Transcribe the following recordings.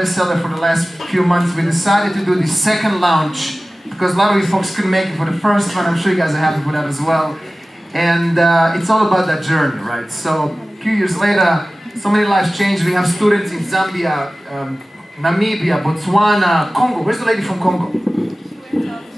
bestseller for the last few months. We decided to do the second launch because a lot of you folks couldn't make it for the first one. I'm sure you guys are happy with that as well. And it's all about that journey, right? So a few years later, so many lives changed. We have students in Zambia, Namibia, Botswana, Congo. Where's the lady from Congo?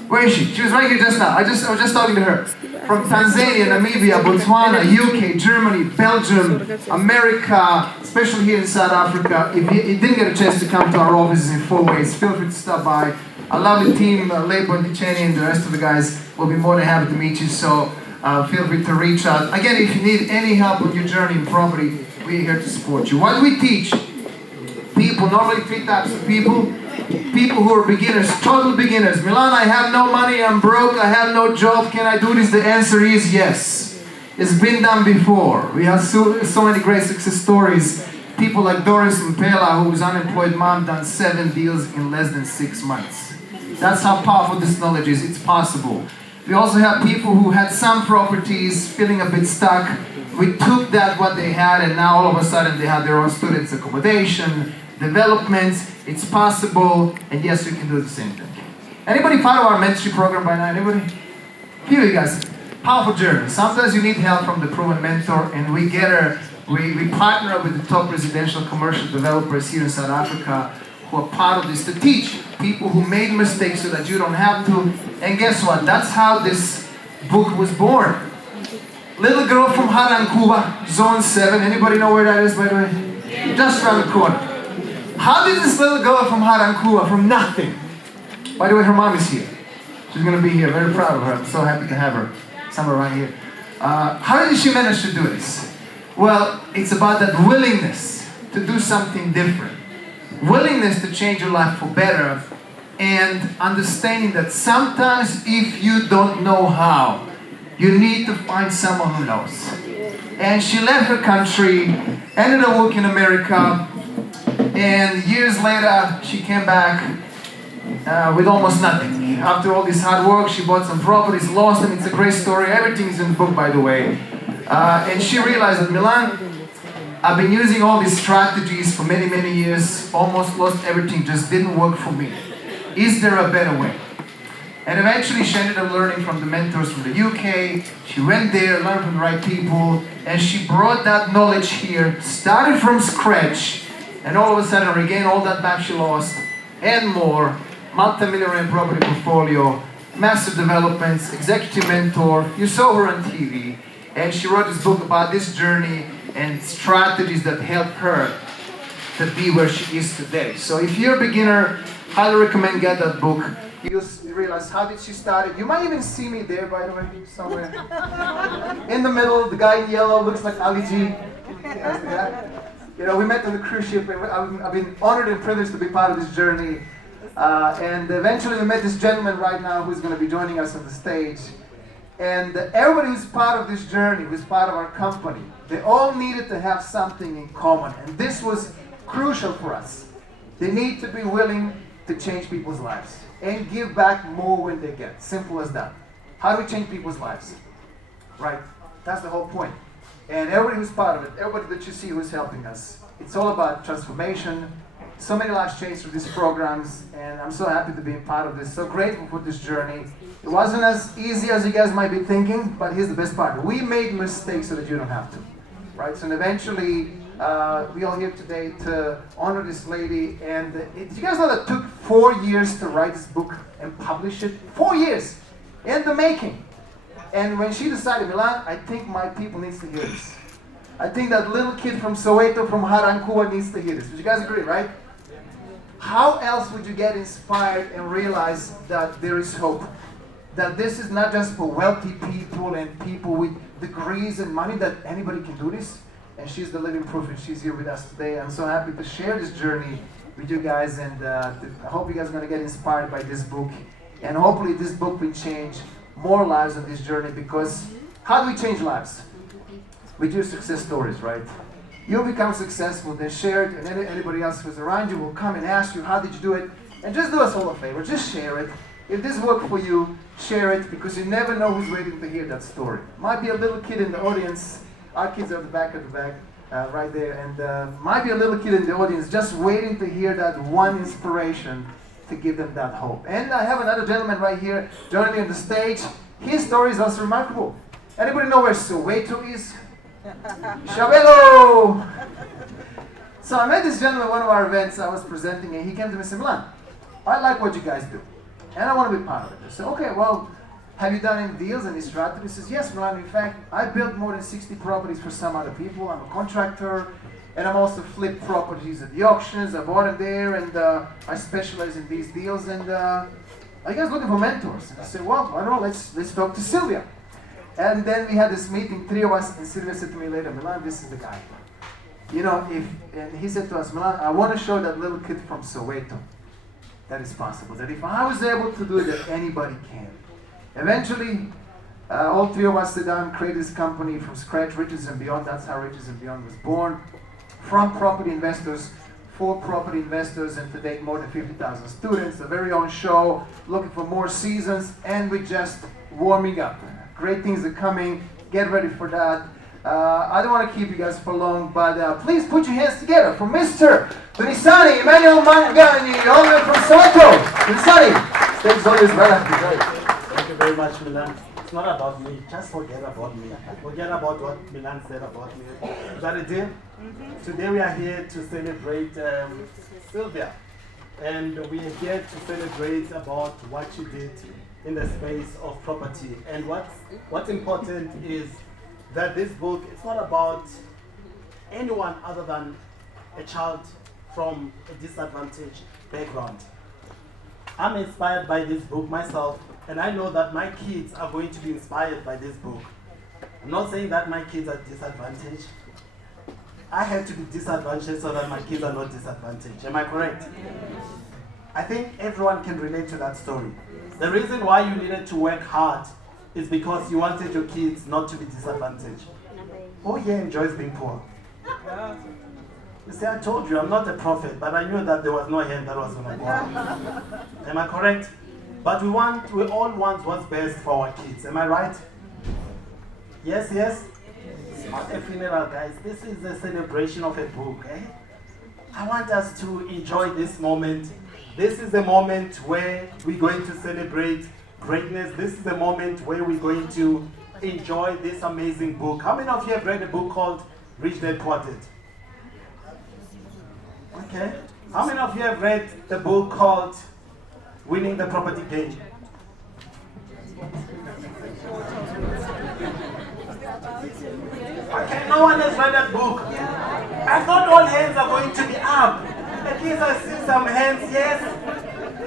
Where is she? She was right here just now. I was just talking to her. From Tanzania, Namibia, Botswana, UK, Germany, Belgium, America, especially here in South Africa. If you didn't get a chance to come to our offices in 4 ways, feel free to stop by. Our lovely team, Lebo and Ticheni and the rest of the guys will be more than happy to meet you. So feel free to reach out. Again, if you need any help on your journey in property, we're here to support you. What we teach people, normally 3 types of people. People who are beginners, total beginners. Milan, I have no money, I'm broke, I have no job, can I do this? The answer is yes. It's been done before. We have so many great success stories. People like Doris Mpela, whose unemployed mom, done 7 deals in less than 6 months. That's how powerful this knowledge is. It's possible. We also have people who had some properties, feeling a bit stuck. We took that, what they had, and now all of a sudden they have their own students' accommodation, developments. It's possible, and yes, we can do the same thing. Anybody part of our mentorship program by now? Anybody? Here you guys. Powerful journey. Sometimes you need help from the proven mentor, and we partner with the top residential commercial developers here in South Africa who are part of this to teach people who made mistakes so that you don't have to. And guess what? That's how this book was born. Little girl from Ga-Rankuwa, Zone 7. Anybody know where that is, by the way? Just around the corner. How did this little girl from Ga-Rankuwa, from nothing? By the way, her mom is here. She's going to be here. Very proud of her. I'm so happy to have her somewhere around here. How did she manage to do this? Well, it's about that willingness to do something different. Willingness to change your life for better, and understanding that sometimes if you don't know how, you need to find someone who knows. And she left her country, ended up working in America, and years later she came back with almost nothing. After all this hard work, she bought some properties, lost them. It's a great story. Everything is in the book, by the way. And she realized that, Milan, I've been using all these strategies for many, many years, almost lost everything, just didn't work for me. Is there a better way? And eventually she ended up learning from the mentors from the UK. She went there, learned from the right people, and she brought that knowledge here, started from scratch, and all of a sudden regained all that back she lost, and more. Multi-millionaire property portfolio, massive developments, executive mentor. You saw her on TV, and she wrote this book about this journey and strategies that helped her to be where she is today. So if you're a beginner, highly recommend get that book. You'll realize how did she start it. You might even see me there, by the way, somewhere. In the middle, the guy in yellow looks like Ali G. That's the guy. You know, we met on the cruise ship, and I've been honored and privileged to be part of this journey. And eventually we met this gentleman right now who's going to be joining us on the stage. And everybody who's part of this journey, who's part of our company, they all needed to have something in common. And this was crucial for us. They need to be willing to change people's lives and give back more when they get. Simple as that. How do we change people's lives? Right? That's the whole point. And everybody who's part of it, everybody that you see who's helping us, it's all about transformation. So many lives changed through these programs, and I'm so happy to be a part of this. So grateful for this journey. It wasn't as easy as you guys might be thinking, but here's the best part. We made mistakes so that you don't have to. Right? So eventually, we all here today to honor this lady. And do you guys know that it took 4 years to write this book and publish it? 4 years in the making. And when she decided, Milan, I think my people needs to hear this. I think that little kid from Soweto, from Ga-Rankuwa needs to hear this. Would you guys agree, right? How else would you get inspired and realize that there is hope? That this is not just for wealthy people and people with degrees and money, that anybody can do this. And she's the living proof, and she's here with us today. I'm so happy to share this journey with you guys, and I hope you guys are going to get inspired by this book. And hopefully this book will change more lives on this journey, because how do we change lives? We do success stories, right? You'll become successful, then share it, and anybody else who's around you will come and ask you, how did you do it? And just do us all a favor, just share it. If this worked for you, share it, because you never know who's waiting to hear that story. Might be a little kid in the audience. Our kids are at the back of the back. right there. And might be a little kid in the audience just waiting to hear that one inspiration to give them that hope. And I have another gentleman right here joining me on the stage. His story is also remarkable. Anybody know where Soweto is? Shabelo! So I met this gentleman at one of our events I was presenting, and he came to me and said, Milan, I like what you guys do, and I want to be part of it. I said, okay, well, have you done any deals in this route? He says, yes, Milan. In fact, I built more than 60 properties for some other people. I'm a contractor, and I'm also flipped properties at the auctions. I bought them there, and I specialize in these deals, and I guys looking for mentors. And I said, well, I don't know, let's talk to Sylvia. And then we had this meeting, three of us, and Sylvia said to me later, Milan, this is the guy. You know, and he said to us, Milan, I want to show that little kid from Soweto that it's possible. That if I was able to do it, that anybody can. Eventually, all three of us sit down and create this company from scratch, Riches and Beyond. That's how Riches and Beyond was born. From property investors, for property investors, and to date more than 50,000 students. A very own show, looking for more seasons, and we're just warming up. Great things are coming. Get ready for that. I don't want to keep you guys for long, but please put your hands together for Mr. Tunisani Emmanuel Mangani, all the way from Soweto. Tunisani, stage is always better. Thank you very much, Milan. It's not about me. Just forget about me. Forget about what Milan said about me. Is that a deal? Today we are here to celebrate Sylvia. And we are here to celebrate about what you did in the space of property. And what's important is that this book, it's not about anyone other than a child from a disadvantaged background. I'm inspired by this book myself, and I know that my kids are going to be inspired by this book. I'm not saying that my kids are disadvantaged. I have to be disadvantaged so that my kids are not disadvantaged. Am I correct? I think everyone can relate to that story. The reason why you needed to work hard is because you wanted your kids not to be disadvantaged. Who here enjoys being poor? You see, I told you, I'm not a prophet, but I knew that there was no hand that was going to go up. Am I correct? But we all want what's best for our kids. Am I right? Yes, yes? It's not a funeral, guys. This is a celebration of a book. Eh? I want us to enjoy this moment. This is the moment where we're going to celebrate greatness. This is the moment where we're going to enjoy this amazing book. How many of you have read a book called Rich Dad Poor Dad? Okay. How many of you have read the book called Winning the Property Game? Okay, no one has read that book. I thought all hands are going to be up. At least I see some hands. Yes,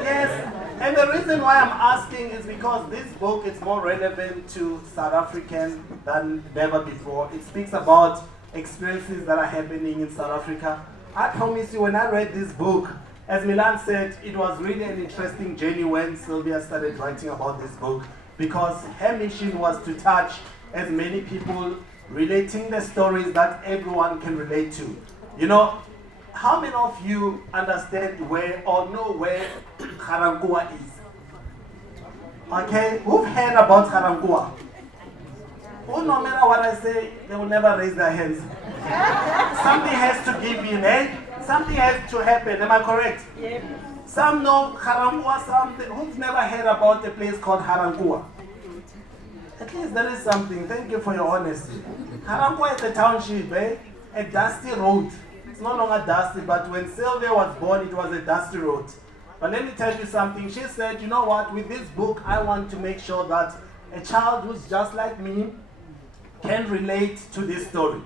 yes. And the reason why I'm asking is because this book is more relevant to South Africans than ever before. It speaks about experiences that are happening in South Africa. I promise you, when I read this book, as Milan said, it was really an interesting journey when Sylvia started writing about this book, because her mission was to touch as many people, relating the stories that everyone can relate to. You know, how many of you understand where or know where Ga-Rankuwa is? Okay, who've heard about Ga-Rankuwa? Who, no matter what I say, they will never raise their hands. Something has to give in, eh? Something has to happen, am I correct? Yep. Some know Ga-Rankuwa, some who've never heard about a place called Ga-Rankuwa. At least there is something. Thank you for your honesty. Ga-Rankuwa is a township, eh? A dusty road. It's no longer dusty, but when Sylvia was born, it was a dusty road. But let me tell you something. She said, you know what, with this book, I want to make sure that a child who's just like me can relate to this story.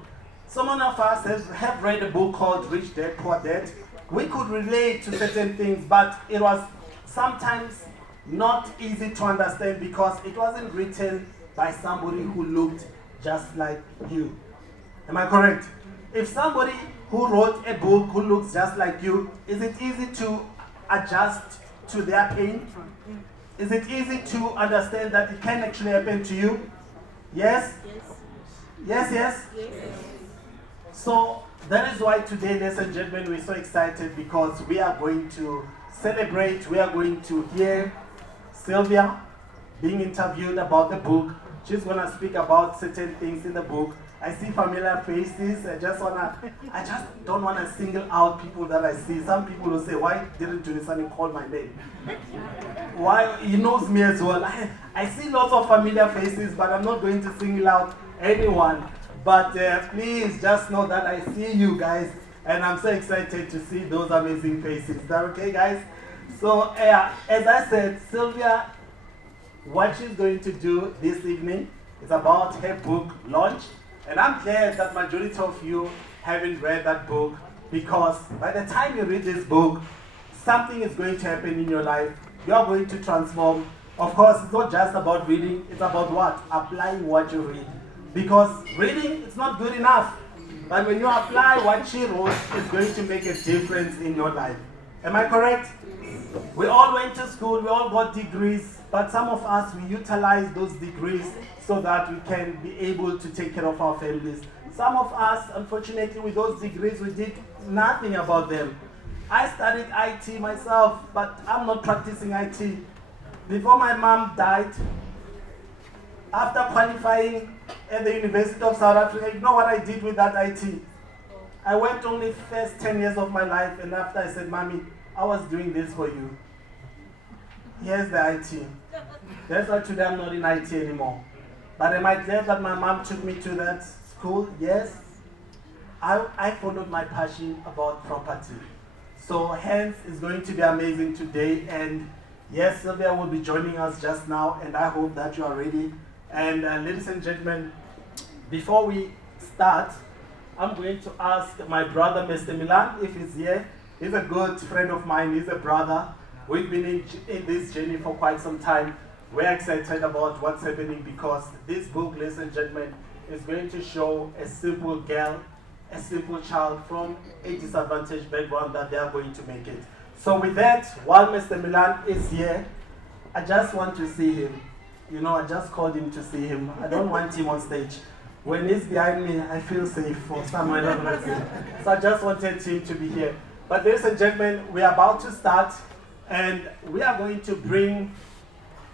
Some of us have read a book called Rich Dad Poor Dad. We could relate to certain things, but it was sometimes not easy to understand because it wasn't written by somebody who looked just like you. Am I correct? If somebody who wrote a book who looks just like you, is it easy to adjust to their pain? Is it easy to understand that it can actually happen to you? Yes? Yes, yes? So that is why today, ladies and gentlemen, we're so excited because we are going to celebrate, we are going to hear Sylvia being interviewed about the book, She's gonna speak about certain things in the book. I see familiar faces. I just don't wanna single out people that I see. Some people will say, why didn't Julisani call my name? Why? He knows me as well. I see lots of familiar faces, but I'm not going to single out anyone. But please just know that I see you guys, and I'm so excited to see those amazing faces. Is that okay, guys? So, as I said, Sylvia, what she's going to do this evening is about her book launch. And I'm glad that majority of you haven't read that book, because by the time you read this book, something is going to happen in your life. You are going to transform. Of course, it's not just about reading, it's about what? Applying what you read. Because reading is not good enough. But when you apply what she wrote, it's going to make a difference in your life. Am I correct? We all went to school, we all got degrees, but some of us, we utilize those degrees so that we can be able to take care of our families. Some of us, unfortunately, with those degrees, we did nothing about them. I studied IT myself, but I'm not practicing IT. Before my mom died, after qualifying at the University of South Africa, you know what I did with that IT? I worked only first 10 years of my life, and after I said, Mommy, I was doing this for you. Here's the IT. That's why today I'm not in IT anymore. But am I glad that my mom took me to that school? Yes. I followed my passion about property. So hence, it's going to be amazing today. And yes, Sylvia will be joining us just now, and I hope that you are ready. And ladies and gentlemen, before we start, I'm going to ask my brother, Mr. Milan, if he's here. He's a good friend of mine. He's a brother. We've been in this journey for quite some time. We're excited about what's happening, because this book, ladies and gentlemen, is going to show a simple girl, a simple child from a disadvantaged background, that they are going to make it. So with that, while Mr. Milan is here, I just want to see him. You know, I just called him to see him. I don't want him on stage. When he's behind me, I feel safe for some other reason. So I just wanted him to be here. But ladies and gentlemen, we are about to start, and we are going to bring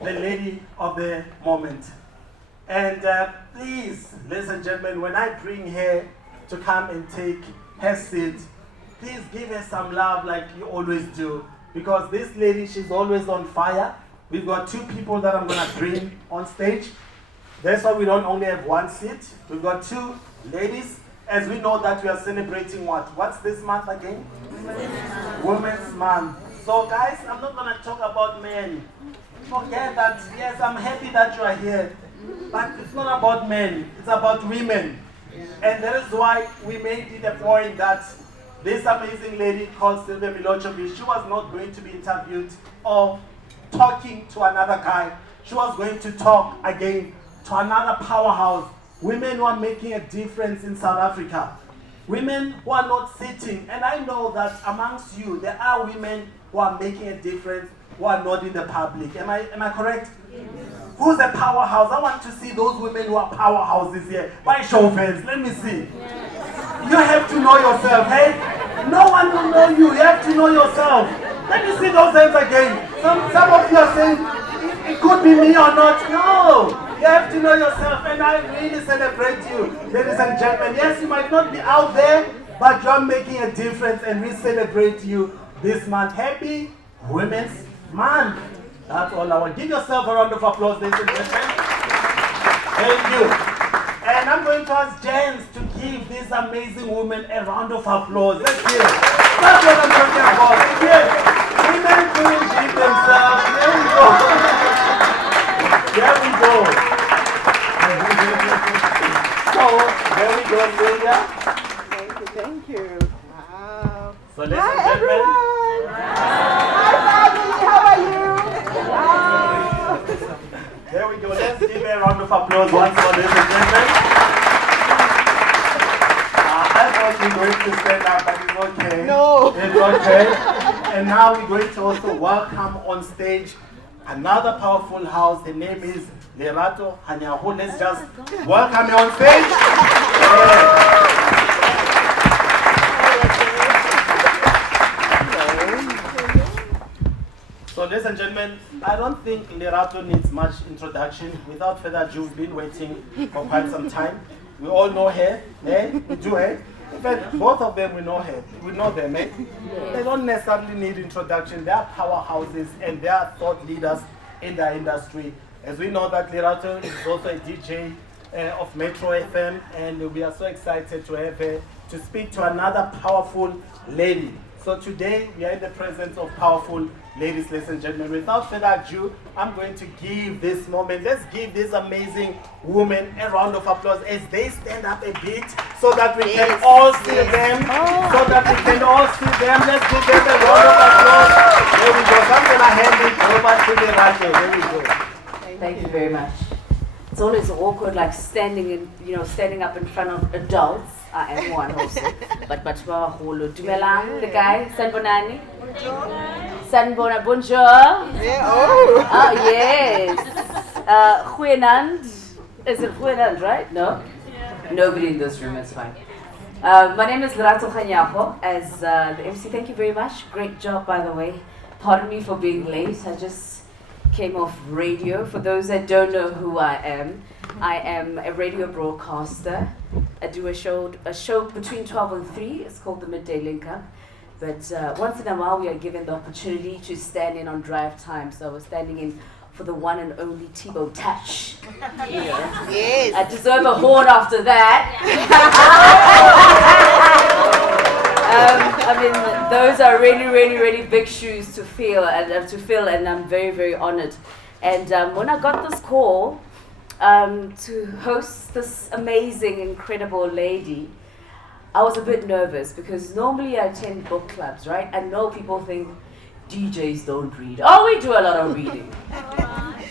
the lady of the moment. And please, ladies and gentlemen, when I bring her to come and take her seat, please give her some love like you always do. Because this lady, she's always on fire. We've got two people that I'm going to bring on stage. That's why we don't only have one seat. We've got two ladies, as we know that we are celebrating what? What's this month again? Women's Month. So guys, I'm not going to talk about men. Forget that. Yes, I'm happy that you are here. But it's not about men. It's about women. And that is why we made it a point that this amazing lady called Sylvia Milosevic, she was not going to be interviewed or talking to another guy. She was going to talk again to another powerhouse. Women who are making a difference in South Africa. Women who are not sitting. And I know that amongst you, there are women who are making a difference, who are not in the public. Am I correct? Yes. Who's a powerhouse? I want to see those women who are powerhouses here. By show of hands, let me see. Yes. You have to know yourself, hey? No one will know you. You have to know yourself. Let me see those hands again. Some of you are saying, it could be me or not. No. You have to know yourself, and I really celebrate you, ladies and gentlemen. Yes, you might not be out there, but you're making a difference, and we celebrate you this month. Happy Women's Month. That's all I want. Give yourself a round of applause, ladies and gentlemen. Thank you. And I'm going to ask Jens to give this amazing woman a round of applause. Let's hear it. That's what I'm talking about. Yes. Women couldn't give themselves. There we go. There we go. So, there we go, Sylvia. Thank you. Wow. So, ladies and gentlemen. Hi, family. How are you? Wow. There we go. Let's give her a round of applause once more, ladies and gentlemen. I thought we were going to stand up, but it's okay. No. It's okay. And now we're going to also welcome on stage another powerful house. The name is Lerato Kganyago. Let's just welcome you on stage. So, ladies and gentlemen, Well, I don't think Lerato needs much introduction. Without further ado, we've been waiting for quite some time. We all know her, eh? We do, eh? In fact, both of them, we know her. We know them, eh? They don't necessarily need introduction. They are powerhouses and they are thought leaders in the industry. As we know that Lerato is also a DJ of Metro FM, and we are so excited to have her to speak to another powerful lady. So today, we are in the presence of powerful ladies, ladies and gentlemen. Without further ado, I'm going to give this moment, let's give this amazing woman a round of applause as they stand up a bit so that we can all see them. So that we can all see them. Let's give them a round of applause. There we go. So I'm going to hand it over to Lerato. There we go. Thank you very much. It's always awkward, like standing up in front of adults. I am one also. But holo dumelang, the guy, Sanbonani. Sanbona, bonjour. Yeah, oh. Oh, yes. Goedenand. Is it Goedenand, right? No? Nobody in this room is fine. My name is Lerato Kganyago as the MC. Thank you very much. Great job, by the way. Pardon me for being late. I just came off radio. For those that don't know who I am a radio broadcaster. I do a show between 12 and 3. It's called the Midday Link Up. But once in a while, we are given the opportunity to stand in on drive time. So I was standing in for the one and only Tebow Touch. Yes. I deserve a horn after that. I mean, those are really, really, really big shoes to fill, and I'm very, very honored. And when I got this call to host this amazing, incredible lady, I was a bit nervous because normally I attend book clubs, right? I know people think DJs don't read. Oh, we do a lot of reading.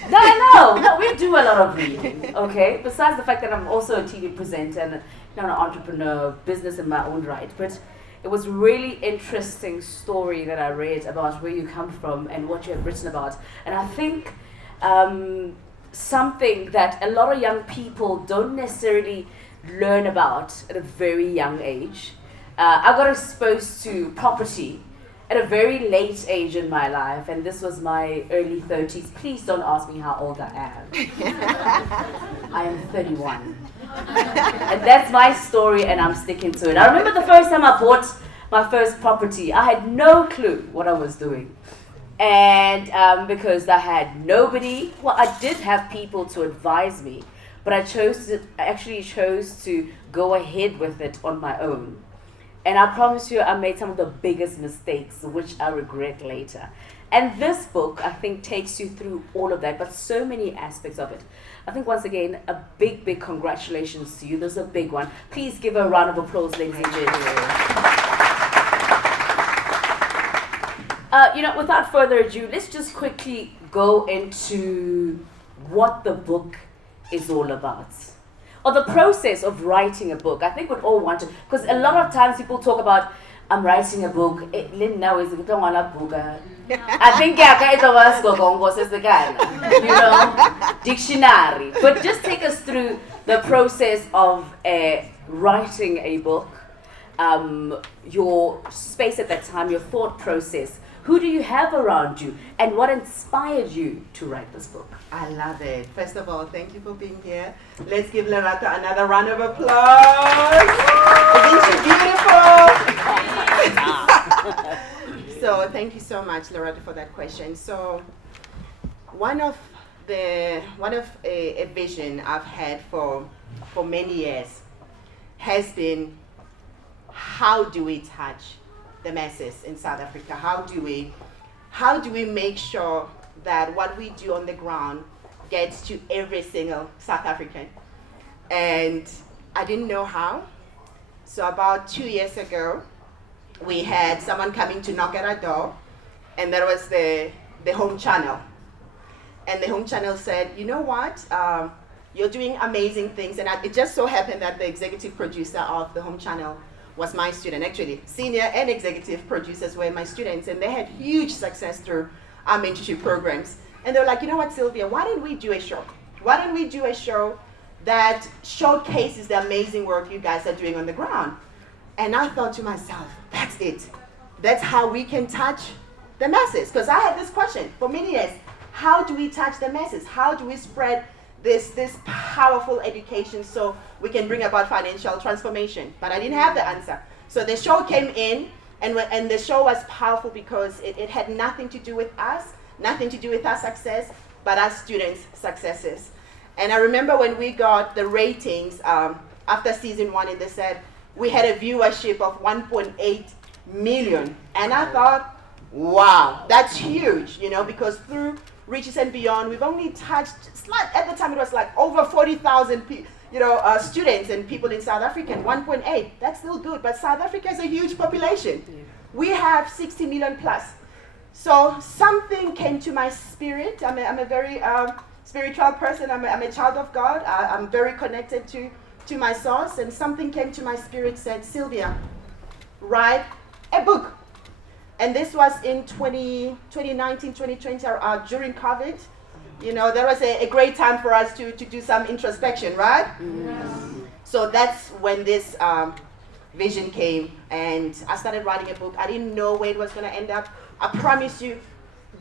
No, we do a lot of reading, okay? Besides the fact that I'm also a TV presenter and an entrepreneur, business in my own right. But it was a really interesting story that I read about where you come from and what you have written about. And I think something that a lot of young people don't necessarily learn about at a very young age. I got exposed to property at a very late age in my life, and this was my early 30s. Please don't ask me how old I am. I am 31. And that's my story, and I'm sticking to it. I remember the first time I bought my first property, I had no clue what I was doing. And because I had nobody, well, I did have people to advise me, but I actually chose to go ahead with it on my own. And I promise you, I made some of the biggest mistakes, which I regret later. And this book, I think, takes you through all of that, but so many aspects of it. I think, once again, a big, big congratulations to you. This is a big one. Please give a round of applause, ladies and gentlemen. Without further ado, let's just quickly go into what the book is all about. Or the process of writing a book. I think we'd all want to, because a lot of times people talk about, I'm writing a book. Lynn now is a book. I think is the guy, dictionary. But just take us through the process of writing a book, your space at that time, your thought process. Who do you have around you, and what inspired you to write this book? I love it. First of all, thank you for being here. Let's give Lerato another round of applause. Isn't she beautiful? So thank you so much, Lerato, for that question. So one of a vision I've had for many years has been, how do we touch the masses in South Africa? How do we make sure that what we do on the ground gets to every single South African? And I didn't know how. So about 2 years ago, we had someone coming to knock at our door, and that was the Home Channel. And the Home Channel said, you know what? You're doing amazing things. And it just so happened that the executive producer of the Home Channel was my student. Actually, senior and executive producers were my students, and they had huge success through our mentorship programs. And they were like, you know what, Sylvia, why don't we do a show? Why don't we do a show that showcases the amazing work you guys are doing on the ground? And I thought to myself, that's it. That's how we can touch the masses. Because I had this question for many years. how do we touch the masses? How do we spread this powerful education so we can bring about financial transformation? But I didn't have the answer. So the show came in, and the show was powerful because it had nothing to do with us, nothing to do with our success, but our students' successes. And I remember when we got the ratings after season 1, and they said we had a viewership of 1.8 million. And I thought, wow, that's huge, because through Reaches and Beyond, we've only touched, at the time it was like over 40,000 students and people in South Africa, and 1.8, that's still good, but South Africa is a huge population. Yeah. We have 60 million plus. So something came to my spirit. I'm a very spiritual person. I'm a child of God. I'm very connected to my source, and something came to my spirit, said, Sylvia, write a book. And this was in 2019, 2020, during COVID. That was a great time for us to do some introspection, right? Yes. So that's when this vision came, and I started writing a book. I didn't know where it was going to end up. I promise you,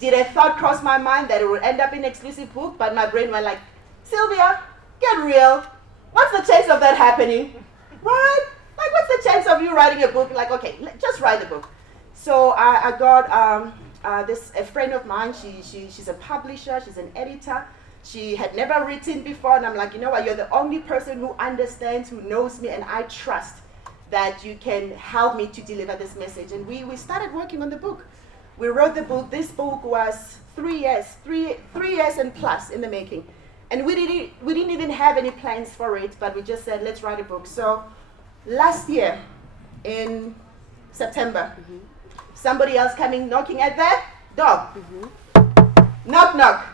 did a thought cross my mind that it would end up in Exclusive Book, but my brain went like, Sylvia, get real. What's the chance of that happening? Right? Like, what's the chance of you writing a book? Like, okay, just write the book. So I got a friend of mine. She's a publisher. She's an editor. She had never written before, and I'm like, you know what? You're the only person who understands, who knows me, and I trust that you can help me to deliver this message. And we started working on the book. We wrote the book. This book was 3 years and plus in the making, and we didn't even have any plans for it, but we just said, let's write a book. So last year in September. Somebody else coming knocking at the door. Knock, knock.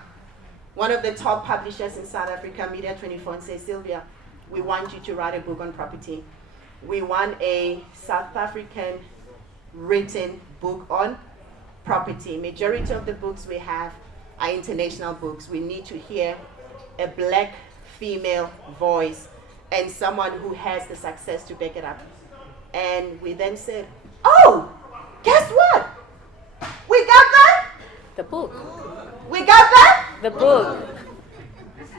One of the top publishers in South Africa, Media 24, and says, Sylvia, we want you to write a book on property. We want a South African written book on property. Majority of the books we have are international books. We need to hear a black female voice and someone who has the success to back it up. And we then said, oh, guess what? We got that? The book. We got that? The book.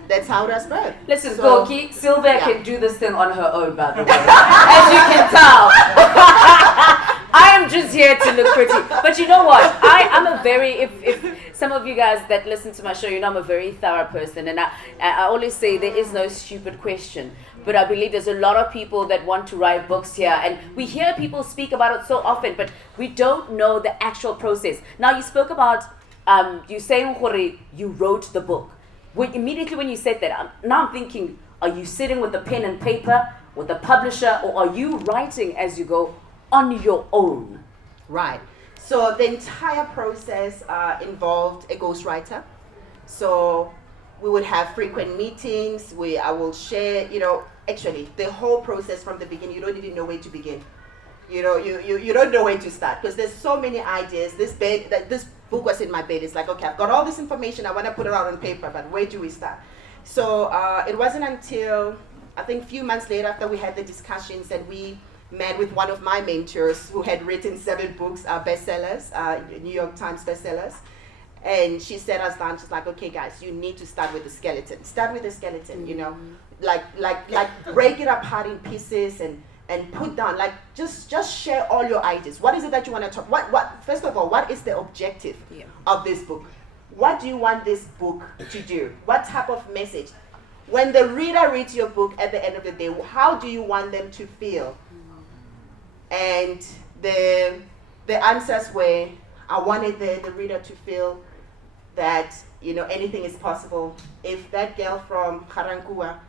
That's how it was birthed. Listen, Koki, Sylvia can do this thing on her own, by the way. As you can tell. I am just here to look pretty. But you know what? I'm a very, if some of you guys that listen to my show, I'm a very thorough person. And I always say there is no stupid question. But I believe there's a lot of people that want to write books here. And we hear people speak about it so often, but we don't know the actual process. Now, you spoke about, you saying you wrote the book. Immediately when you said that, now I'm thinking, are you sitting with a pen and paper, with a publisher, or are you writing as you go on your own? Right. So the entire process involved a ghostwriter. So we would have frequent meetings. I will share, actually the whole process from the beginning. You don't even know where to begin. You don't know where to start because there's so many ideas. This book was in my bed. It's like, okay, I've got all this information. I want to put it out on paper, but where do we start? So it wasn't until I think a few months later after we had the discussions and we met with one of my mentors who had written 7 books, bestsellers, New York Times bestsellers. And she sat us down. She's like, okay, guys, you need to start with the skeleton. Start with the skeleton, like break it apart in pieces and put down, like just share all your ideas. What is it that you want to talk? What first of all, what is the objective of this book? What do you want this book to do? What type of message? When the reader reads your book at the end of the day, how do you want them to feel? And the answers were, I wanted the reader to feel that anything is possible. If that girl from Ga-Rankuwa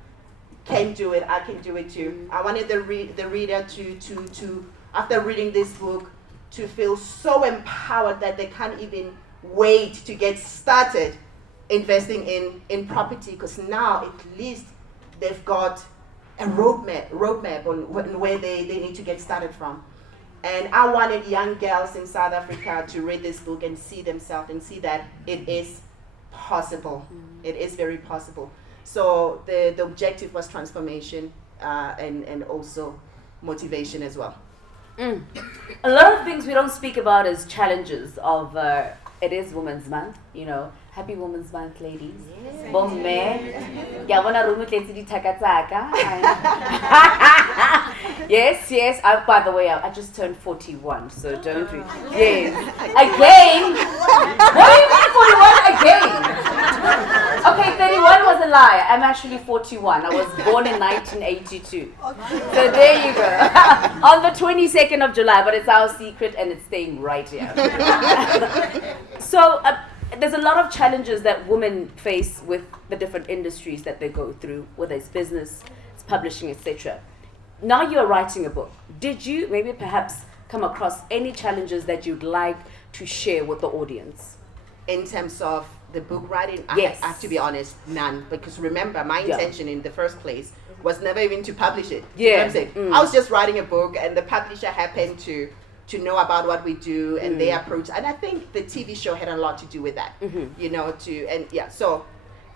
can do it, I can do it too. I wanted the reader to after reading this book to feel so empowered that they can't even wait to get started investing in property, because now at least they've got a roadmap on where they need to get started from. And I wanted young girls in South Africa to read this book and see themselves and see that it is possible. It is very possible. So the objective was transformation and also motivation as well. A lot of things we don't speak about as challenges of it is Women's Month, you know. Happy Women's Month, ladies. Yes. Bomme. Yes. By the way, I just turned 41, so don't we? Yes. Again? What do you mean 41 again? Okay, 31 was a lie. I'm actually 41. I was born in 1982. So there you go. On the 22nd of July, but it's our secret and it's staying right here. So, there's a lot of challenges that women face with the different industries that they go through, whether it's business, it's publishing, etc. Now you're writing a book. Did you maybe perhaps come across any challenges that you'd like to share with the audience? In terms of the book writing, Yes. I have to be honest, none. Because remember, my intention in the first place was never even to publish it. You know what I'm saying? I was just writing a book, and the publisher happened to know about what we do, and they approach, and I think the TV show had a lot to do with that, you know, so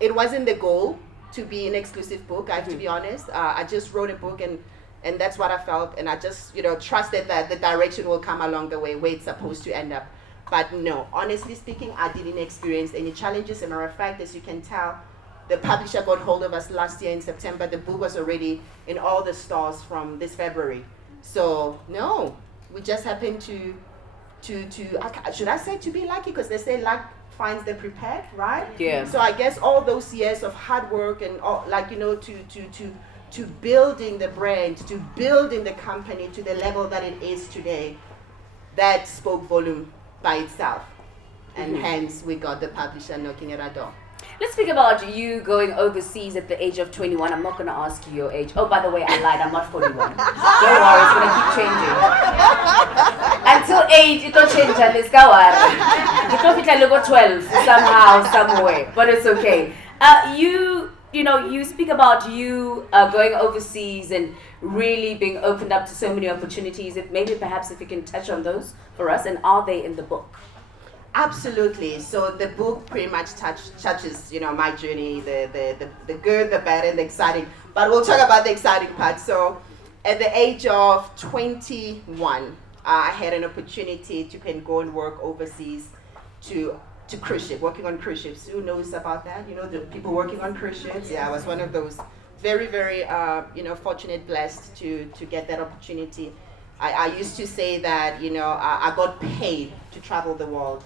it wasn't the goal to be an exclusive book, I have to be honest. I just wrote a book, and that's what I felt, and I just, you know, trusted that the direction will come along the way where it's supposed to end up. But no, honestly speaking, I didn't experience any challenges. As a matter of fact, as you can tell, the publisher got hold of us last year in September. The book was already in all the stores from this February. So no, we just happened to should I say to be lucky? Because they say luck finds them prepared, right? Yeah. So I guess all those years of hard work and all, like, you know, to building the brand, to building the company to the level that it is today, that spoke volume by itself. And hence we got the publisher knocking at our door. Let's speak about you going overseas at the age of 21. I'm not going to ask you your age. Oh, by the way, I lied. I'm not 41. Don't worry, it's going to keep changing. Until age, it will change. It will go 12 somehow, somewhere. But it's okay. You know, you speak about you going overseas and really being opened up to so many opportunities. Maybe perhaps if you can touch on those for us, and are they in the book? Absolutely. So the book pretty much touches, you know, my journey, the good, the bad, and the exciting. But we'll talk about the exciting part. So at the age of 21, I had an opportunity to can go and work overseas to cruise ship, working on cruise ships. Who knows about that? You know, the people working on cruise ships. Yeah, I was one of those very, very, you know, fortunate, blessed to get that opportunity. I used to say that, you know, I got paid to travel the world.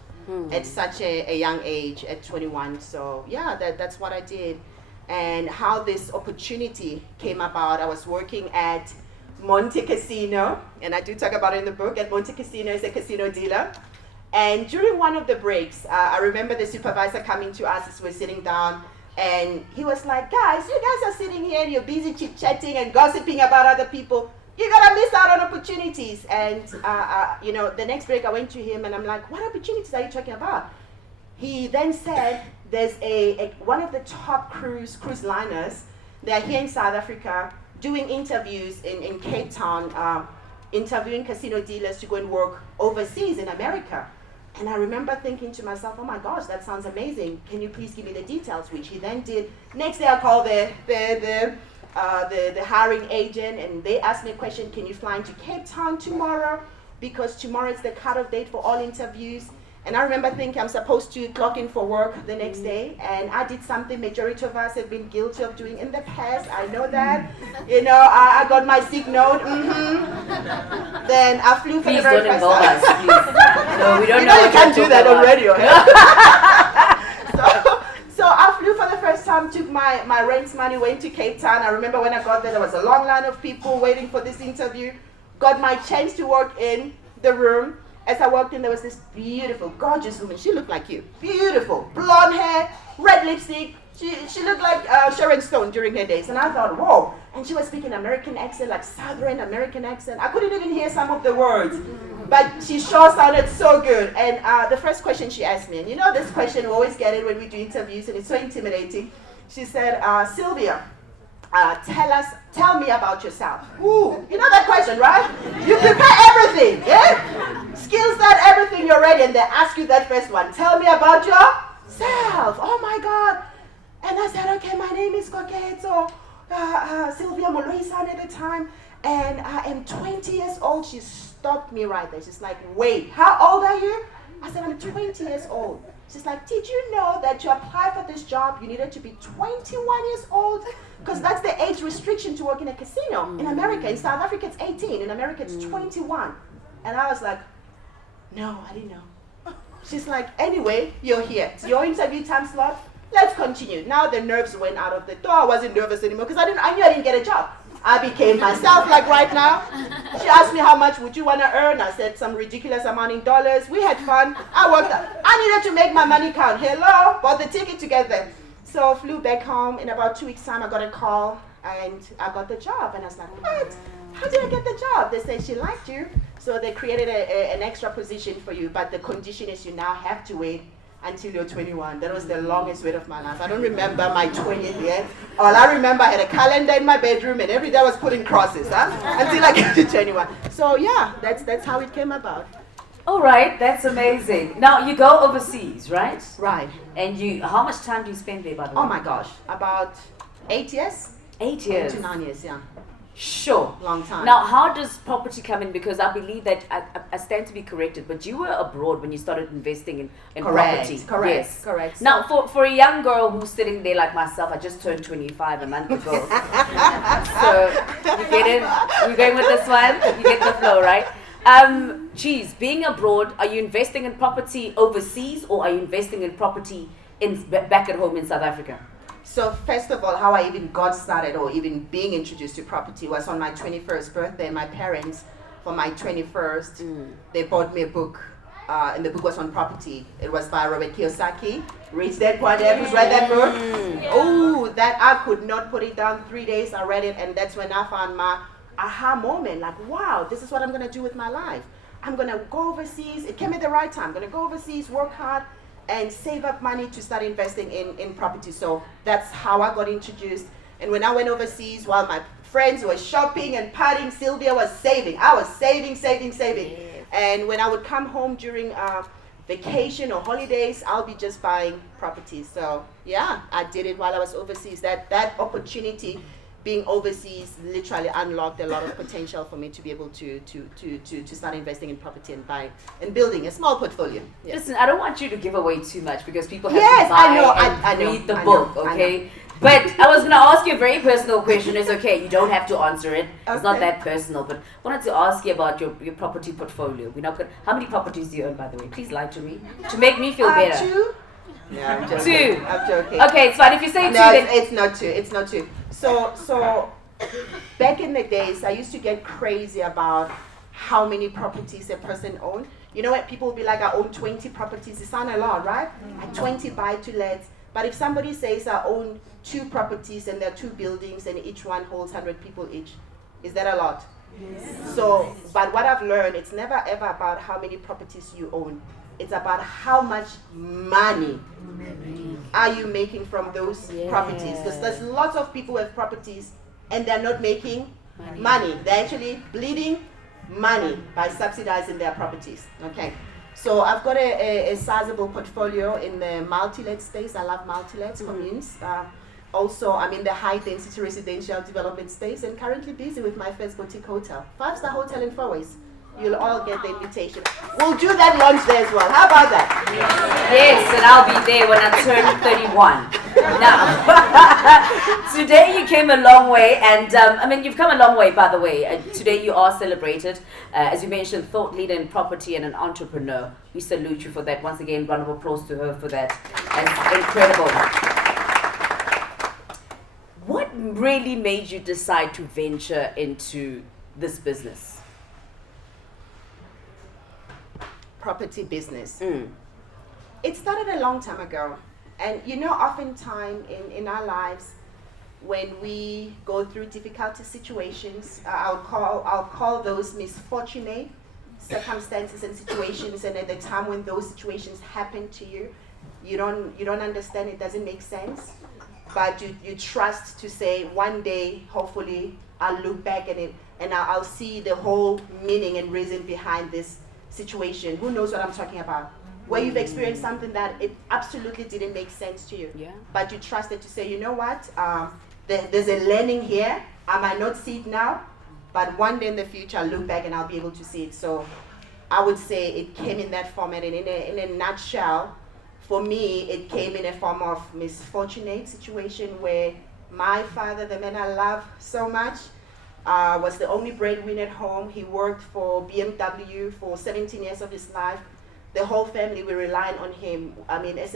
At such a young age, at 21. So yeah, that's what I did. And how this opportunity came about, I was working at Monte Casino, and I do talk about it in the book. At Monte Casino is a casino dealer. And during one of the breaks, I remember the supervisor coming to us as we're sitting down, and he was like, guys, you guys are sitting here and you're busy chit-chatting and gossiping about other people. You're gonna miss out on opportunities. And you know, the next break I went to him and I'm like, what opportunities are you talking about? He then said, there's one of the top cruise liners. They're here in South Africa doing interviews in Cape Town, interviewing casino dealers to go and work overseas in America. And I remember thinking to myself, oh my gosh, that sounds amazing. Can you please give me the details? Which he then did. Next day I called the hiring agent, and they asked me a question, can you fly into Cape Town tomorrow? Because tomorrow is the cutoff date for all interviews. And I remember thinking I'm supposed to clock in for work the next day, and I did something majority of us have been guilty of doing in the past. I know that. You know, I got my sick note. Then I flew for the very first time. Please don't involve us, please. No, we don't you know you can't do that on radio. Yeah? So I flew for the first time, took my rent money, went to Cape Town. I remember when I got there was a long line of people waiting for this interview. Got my chance to walk in the room. As I walked in, there was this beautiful, gorgeous woman. She looked like you. Beautiful. Blonde hair, red lipstick. She looked like Sharon Stone during her days. And I thought, whoa. And she was speaking American accent, like Southern American accent. I couldn't even hear some of the words. But she sure sounded so good. And the first question she asked me, and you know this question, we always get it when we do interviews, and it's so intimidating. She said, Sylvia, tell me about yourself. Ooh, you know that question, right? You prepare everything, yeah? Skill set, everything you're ready, and they ask you that first one. Tell me about yourself. Oh my God. And I said, okay, my name is Koketso, Sylvia Moloisan at the time, and I am 20 years old. She stopped me right there. She's like, wait, how old are you? I said, I'm 20 years old. She's like, did you know that to apply for this job, you needed to be 21 years old? Because that's the age restriction to work in a casino. In America, in South Africa, it's 18. In America, it's 21. And I was like, no, I didn't know. She's like, anyway, you're here. It's your interview time slot. Let's continue. Now the nerves went out of the door. I wasn't nervous anymore because I knew I didn't get a job. I became myself like right now. She asked me how much would you want to earn. I said some ridiculous amount in dollars. We had fun. I worked. I needed to make my money count. Hello, bought the ticket together. So flew back home. In about 2 weeks' time, I got a call and I got the job. And I was like, what? How did I get the job? They said she liked you. So they created an extra position for you. But the condition is you now have to wait until you're 21. That was the longest wait of my life. I don't remember my 20th year. All I remember, I had a calendar in my bedroom and every day I was putting crosses, until I got to 21. So yeah, that's how it came about. All right, that's amazing. Now you go overseas, right? Right. And how much time do you spend there, by the way? Oh my gosh, about 8 years? 8 years. 8 to 9 years, yeah. Sure. Long time. Now, how does property come in? Because I believe that, I stand to be corrected, but you were abroad when you started investing in property. Correct, yes. correct. Now, for a young girl who's sitting there like myself, I just turned 25 a month ago. So, you get it? You going with this one? You get the flow, right? Geez, being abroad, are you investing in property overseas or are you investing in property back at home in South Africa? So first of all, how I even got started or even being introduced to property was on my 21st birthday. My parents, for my 21st, they bought me a book, and the book was on property. It was by Robert Kiyosaki. Rich Dad Poor Dad. Who's read that book? Oh, that I could not put it down. 3 days I read it, and that's when I found my aha moment. Like, wow, this is what I'm gonna do with my life. I'm gonna go overseas. It came at the right time. I'm gonna go overseas, work hard, and save up money to start investing in property. So that's how I got introduced. And when I went overseas, while my friends were shopping and partying, Sylvia was saving. I was saving. Yes. And when I would come home during vacation or holidays, I'll be just buying properties. So yeah, I did it while I was overseas. That opportunity, being overseas, literally unlocked a lot of potential for me to be able to start investing in property and buy and building a small portfolio. Yes. Listen, I don't want you to give away too much because people have Yes, to buy I know, read the book, okay? But I was going to ask you a very personal question. It's okay, you don't have to answer it. It's not that personal, but I wanted to ask you about your property portfolio. We're not gonna, how many properties do you own, by the way? Please lie to me to make me feel better. 2. Yeah, I'm joking. 2. I'm joking. Okay, it's fine. If you say 2, No, then it's not 2. It's not 2. So back in the days, I used to get crazy about how many properties a person owned. You know what? People will be like, I own 20 properties. It sounds a lot, right? 20 buy-to-lets. But if somebody says I own 2 properties and there are 2 buildings and each one holds 100 people each, is that a lot? Yes. So, but what I've learned, it's never ever about how many properties you own. It's about how much money are you making from those properties. Because there's lots of people with properties and they're not making money. They're actually bleeding money by subsidizing their properties. Okay. So I've got a sizable portfolio in the multi-let space. I love multi-lets, communes. Also, I'm in the high-density residential development space and currently busy with my first boutique hotel. 5-star hotel in Foreways. You'll all get the invitation. We'll do that launch there as well. How about that? yes, and I'll be there when I turn 31. Now, today you came a long way, and I mean, you've come a long way, by the way. Today you are celebrated. As you mentioned, thought leader in property and an entrepreneur. We salute you for that. Once again, round of applause to her for that. That's incredible. What really made you decide to venture into this business? Property business. It started a long time ago. And you know, oftentimes in our lives, when we go through difficult situations, I'll call those misfortunate circumstances and situations, and at the time when those situations happen to you, you don't understand, it doesn't make sense, but you trust to say one day, hopefully, I'll look back at it and I'll see the whole meaning and reason behind this situation. Who knows what I'm talking about? Where you've experienced something that it absolutely didn't make sense to you, but you trusted to say, you know what, there's a learning here. I might not see it now, but one day in the future I'll look back and I'll be able to see it. So I would say it came in that format, and in a nutshell, for me, it came in a form of misfortunate situation where my father, the man I love so much, was the only breadwinner at home. He worked for BMW for 17 years of his life. The whole family were relying on him. I mean, as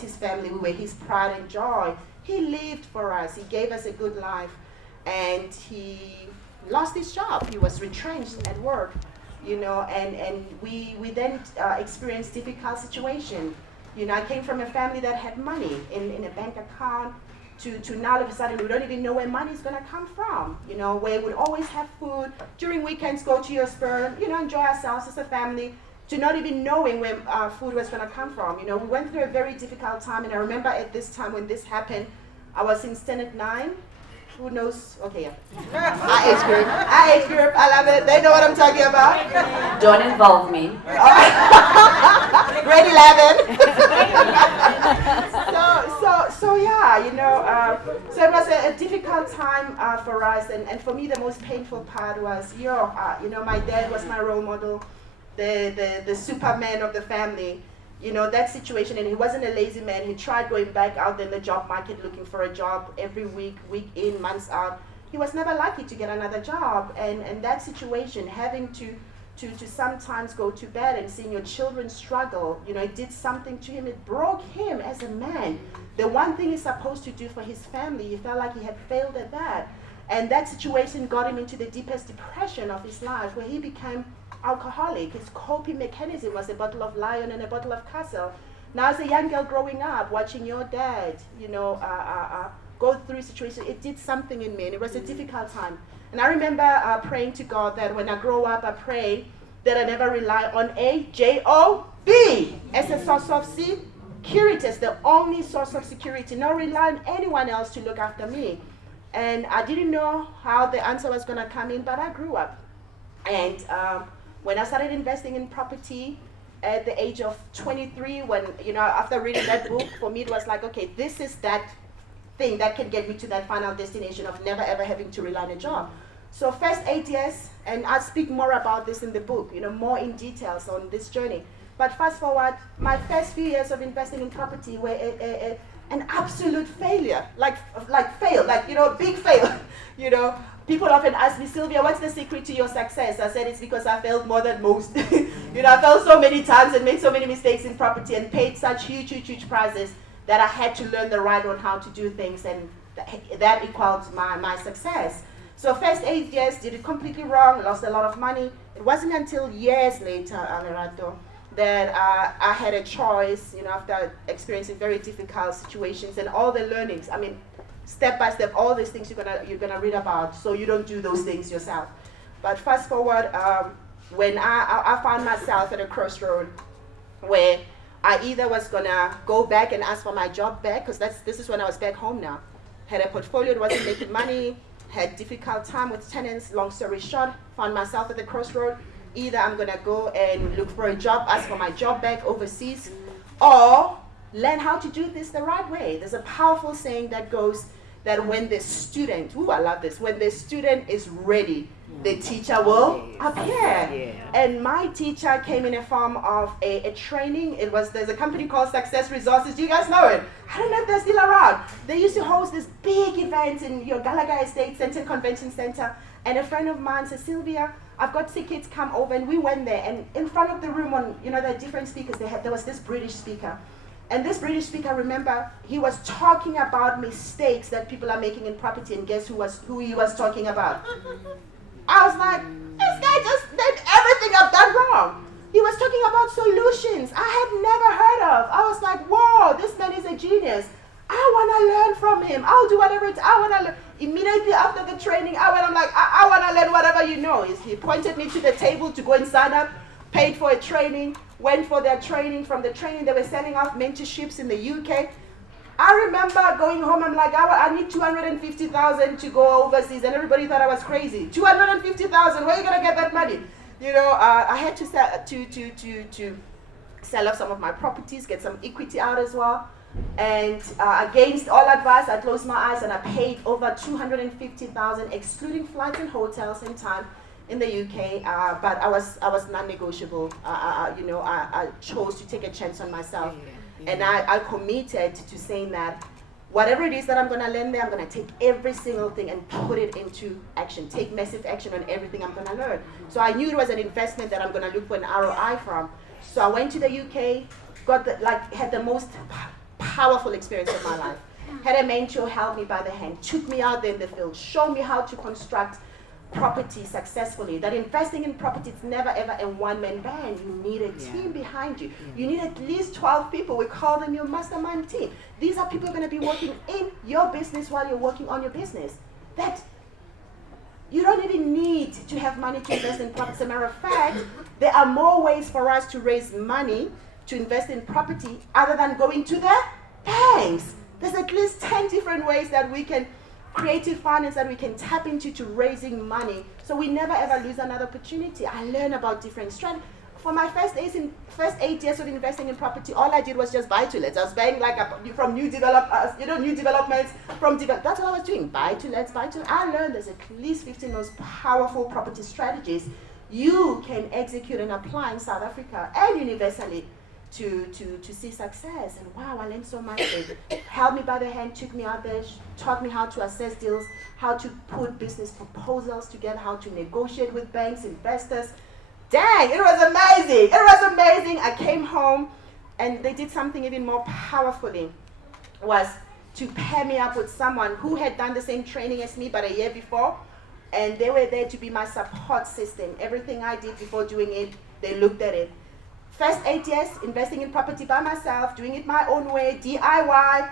his family, we were his pride and joy. He lived for us. He gave us a good life. And he lost his job. He was retrenched at work, you know, and we then experienced difficult situation. You know, I came from a family that had money in a bank account to now all of a sudden we don't even know where money is going to come from, you know, where we'd always have food. During weekends, go to your spur, you know, enjoy ourselves as a family, to not even knowing where food was going to come from. You know, we went through a very difficult time, and I remember at this time when this happened, I was in Standard 9. Who knows? Okay, yeah. Our age group, I love it. They know what I'm talking about. Don't involve me. Grade 11. so yeah, you know, so it was a difficult time for us, and for me the most painful part was, you know, my dad was my role model, the Superman of the family. You know, that situation, and he wasn't a lazy man. He tried going back out in the job market looking for a job every week in, months out. He was never lucky to get another job, and that situation, having to sometimes go to bed and seeing your children struggle, you know, it did something to him. It broke him as a man. The one thing he's supposed to do for his family, he felt like he had failed at that. And that situation got him into the deepest depression of his life, where he became alcoholic. His coping mechanism was a bottle of Lion and a bottle of Castle. Now, as a young girl growing up, watching your dad, you know, go through a situation, it did something in me, and it was a difficult time. And I remember praying to God that when I grow up, I pray that I never rely on a J-O-B as a source of security, as the only source of security, not rely on anyone else to look after me. And I didn't know how the answer was going to come in, but I grew up. And when I started investing in property at the age of 23, when, you know, after reading that book, for me it was like, okay, this is that thing that can get me to that final destination of never ever having to rely on a job. So first 8 years, and I'll speak more about this in the book, you know, more in details on this journey. But fast forward, my first few years of investing in property were an absolute failure, like fail, like, you know, big fail, you know. People often ask me, Sylvia, what's the secret to your success? I said, it's because I failed more than most. You know, I failed so many times and made so many mistakes in property and paid such huge prices that I had to learn the right on how to do things, and that equaled my success. So first 8 years, did it completely wrong, lost a lot of money. It wasn't until years later, Lerato, that I had a choice, you know, after experiencing very difficult situations and all the learnings. I mean, step by step, all these things you're gonna read about, so you don't do those things yourself. But fast forward, when I found myself at a crossroad where I either was gonna go back and ask for my job back, because this is when I was back home now. Had a portfolio that wasn't making money, had difficult time with tenants. Long story short, found myself at the crossroad. Either I'm gonna go and look for a job, ask for my job back overseas, or learn how to do this the right way. There's a powerful saying that goes that when the student, I love this, when the student is ready, the teacher will appear. Yeah. And my teacher came in a form of a training. There's a company called Success Resources. Do you guys know it? I don't know if they're still around. They used to host this big event in your Gallagher Estate Center Convention Center. And a friend of mine said, Sylvia, I've got tickets, come over. And we went there. And in front of the room, there are different speakers. There was this British speaker. And this British speaker, remember, he was talking about mistakes that people are making in property, and guess who he was talking about? I was like, this guy just did everything I've done wrong. He was talking about solutions I had never heard of. I was like, whoa, this man is a genius. I want to learn from him. I'll do whatever I want to learn. Immediately after the training, I'm like, I want to learn whatever you know. He pointed me to the table to go and sign up, paid for a training, went for their training. From the training, they were selling off mentorships in the UK. I remember going home, I'm like, I need 250,000 to go overseas, and everybody thought I was crazy. 250,000, where are you gonna get that money? You know, I had to sell off some of my properties, get some equity out as well. And against all advice, I closed my eyes and I paid over 250,000, excluding flights and hotels and time. in the UK, but I was non-negotiable. I chose to take a chance on myself, and I committed to saying that whatever it is that I'm going to learn there, I'm going to take every single thing and put it into action, take massive action on everything I'm going to learn. So I knew it was an investment that I'm going to look for an ROI from. So I went to the UK, had the most powerful experience of my life. Had a mentor held me by the hand, took me out there in the field, showed me how to construct property successfully. That investing in property is never ever a one-man band. You need a team behind you. You need at least 12 people. We call them your mastermind team. These are people who are going to be working in your business while you're working on your business. That you don't even need to have money to invest in property. As a matter of fact, there are more ways for us to raise money to invest in property other than going to the banks. There's at least 10 different ways that we can creative finance that we can tap into to raising money, so we never ever lose another opportunity. I learned about different strategies. For my first 8 years of investing in property, all I did was just buy to lets. I was buying from new developments. That's what I was doing. Buy to lets. I learned there's at least 15 most powerful property strategies you can execute and apply in South Africa and universally to see success. And wow, I learned so much. They held me by the hand, took me out there, taught me how to assess deals, how to put business proposals together, how to negotiate with banks, investors. Dang, it was amazing. It was amazing. I came home and they did something even more powerfully, was to pair me up with someone who had done the same training as me but a year before, and they were there to be my support system. Everything I did before doing it, they looked at it. First 8 years, investing in property by myself, doing it my own way, DIY,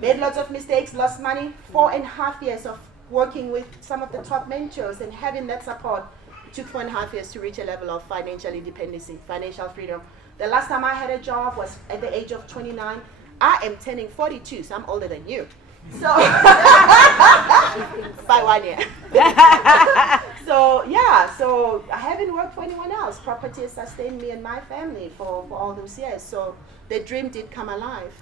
made lots of mistakes, lost money. 4.5 years of working with some of the top mentors and having that support. It took 4.5 years to reach a level of financial independence, financial freedom. The last time I had a job was at the age of 29. I am turning 42, so I'm older than you. So, by 1 year. So I haven't worked for anyone else. Property has sustained me and my family for all those years. So the dream did come alive.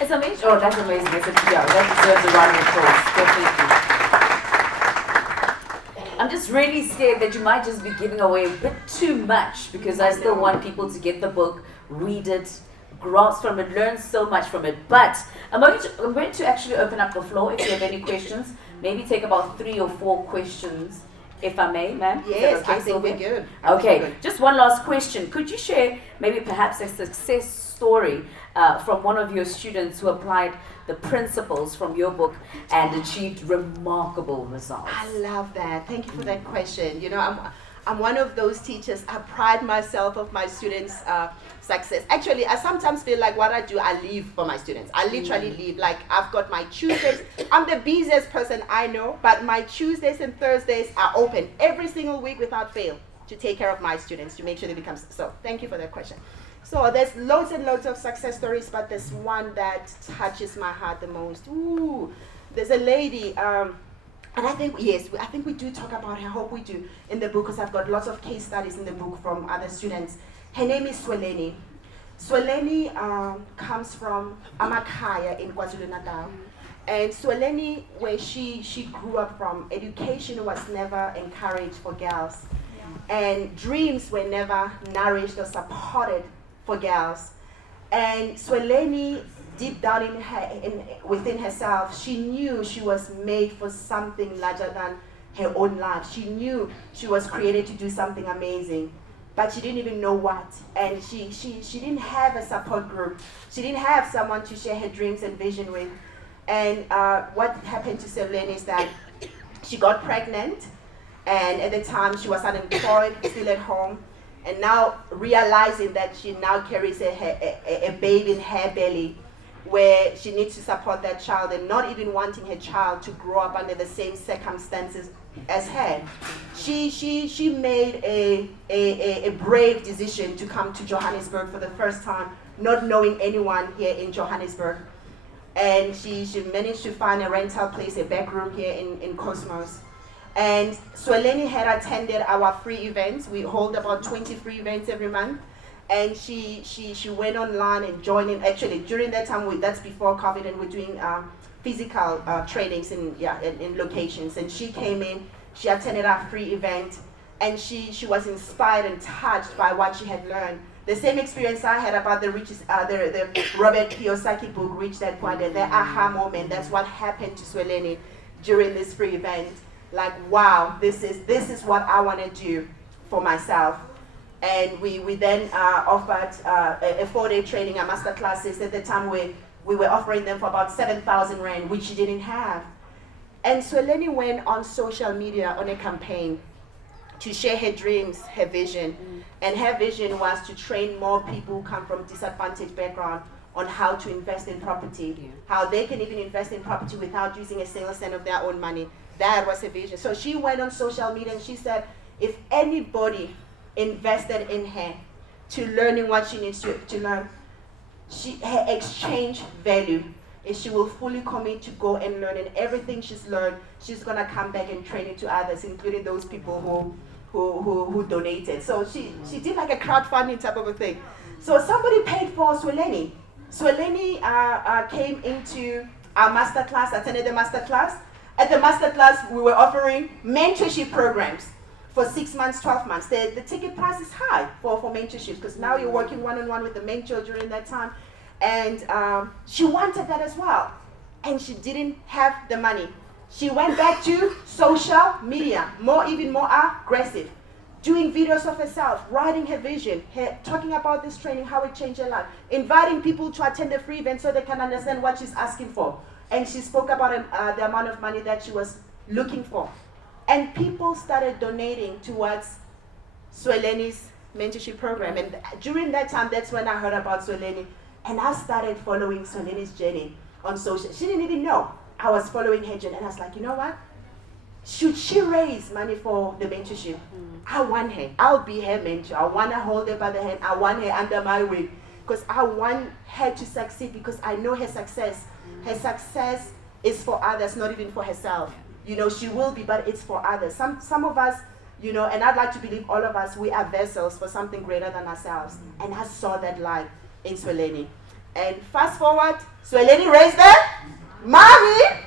It's amazing. Oh, that's amazing. That deserves a round of applause. Definitely. I'm just really scared that you might just be giving away a bit too much, because I still want people to get the book, read it, grasp from it, learn so much from it. But I'm going to actually open up the floor if you have any questions. Maybe take about 3 or 4 questions, if I may, ma'am. Yes, okay, I think we're good. Okay, just one last question. Could you share maybe perhaps a success story from one of your students who applied the principles from your book and achieved remarkable results? I love that. Thank you for that question. You know, I'm one of those teachers. I pride myself of my students' success. Actually, I sometimes feel like what I do, I live for my students. I literally live. Like, I've got my Tuesdays. I'm the busiest person I know, but my Tuesdays and Thursdays are open every single week without fail to take care of my students, to make sure they become. So thank you for that question. So there's loads and loads of success stories, but there's one that touches my heart the most. Ooh, there's a lady, and I think we do talk about her. I hope we do in the book, because I've got lots of case studies in the book from other students. Her name is Sweleni. Sweleni comes from Amakhaya in KwaZulu-Natal. And Sweleni, where she grew up from, education was never encouraged for girls. And dreams were never nourished or supported for girls. And Sweleni, deep down within herself, she knew she was made for something larger than her own life. She knew she was created to do something amazing, but she didn't even know what. And she didn't have a support group. She didn't have someone to share her dreams and vision with. And what happened to Sweleni is that she got pregnant, and at the time she was unemployed, still at home. And now realizing that she now carries a baby in her belly, where she needs to support that child, and not even wanting her child to grow up under the same circumstances as her, she made a brave decision to come to Johannesburg for the first time, not knowing anyone here in Johannesburg. And she managed to find a rental place, a back room here in Cosmos. And Sweleni had attended our free events. We hold about 20 free events every month. And she went online and joined in. Actually, during that time, that's before COVID, and we're doing physical trainings in locations. And she came in, she attended our free event, and she was inspired and touched by what she had learned. The same experience I had about the Robert Kiyosaki book, Rich Dad Poor Dad, the aha moment. That's what happened to Sweleni during this free event. Like, wow, this is what I want to do for myself. And we then offered a 4-day training, a master classes. At the time we were offering them for about 7,000 Rand, which she didn't have. And Sweleni went on social media on a campaign to share her dreams, her vision. And her vision was to train more people who come from disadvantaged background on how to invest in property, how they can even invest in property without using a single cent of their own money. That was her vision. So she went on social media and she said, if anybody invested in her to learning what she needs to learn, her exchange value is she will fully commit to go and learn, and everything she's learned, she's gonna come back and train it to others, including those people who donated. So she did like a crowdfunding type of a thing. So somebody paid for Sweleni. Sweleni came into our master class, attended the master class. At the master class, we were offering mentorship programs for 6 months, 12 months. The ticket price is high for mentorships, because now you're working one-on-one with the mentor during that time. And she wanted that as well. And she didn't have the money. She went back to social media, even more aggressive, doing videos of herself, writing her vision, talking about this training, how it changed her life, inviting people to attend the free event so they can understand what she's asking for. And she spoke about the amount of money that she was looking for. And people started donating towards Sweleni's mentorship program. And during that time, that's when I heard about Sweleni. And I started following Sweleni's journey on social. She didn't even know I was following her journey. And I was like, you know what? Should she raise money for the mentorship? I want her. I'll be her mentor. I want to hold her by the hand. I want her under my wing. Because I want her to succeed, because I know her success. Her success is for others, not even for herself. You know, she will be, but it's for others. Some of us, you know, and I'd like to believe all of us, we are vessels for something greater than ourselves. And I saw that light in Sweleni. And fast forward, Sweleni raised that. Mommy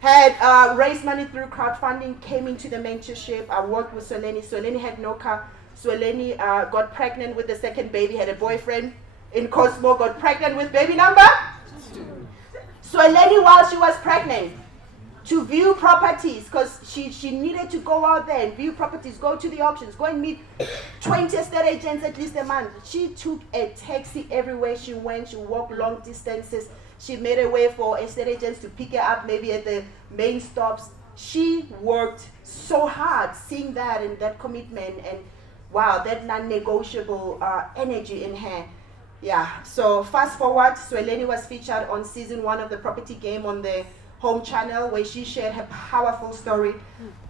had raised money through crowdfunding, came into the mentorship. I worked with Sweleni. Sweleni had no car. Sweleni got pregnant with the second baby, had a boyfriend in Cosmo, got pregnant with baby number 2. Sweleni, while she was pregnant, to view properties, because she needed to go out there and view properties, go to the auctions, go and meet 20 estate agents at least a month. She took a taxi everywhere she went. She walked long distances. She made a way for estate agents to pick her up maybe at the main stops. She worked so hard, seeing that and that commitment, and wow, that non-negotiable energy in her. Yeah, so fast forward, Sweleni was featured on season 1 of the Property Game on the Home channel, where she shared her powerful story.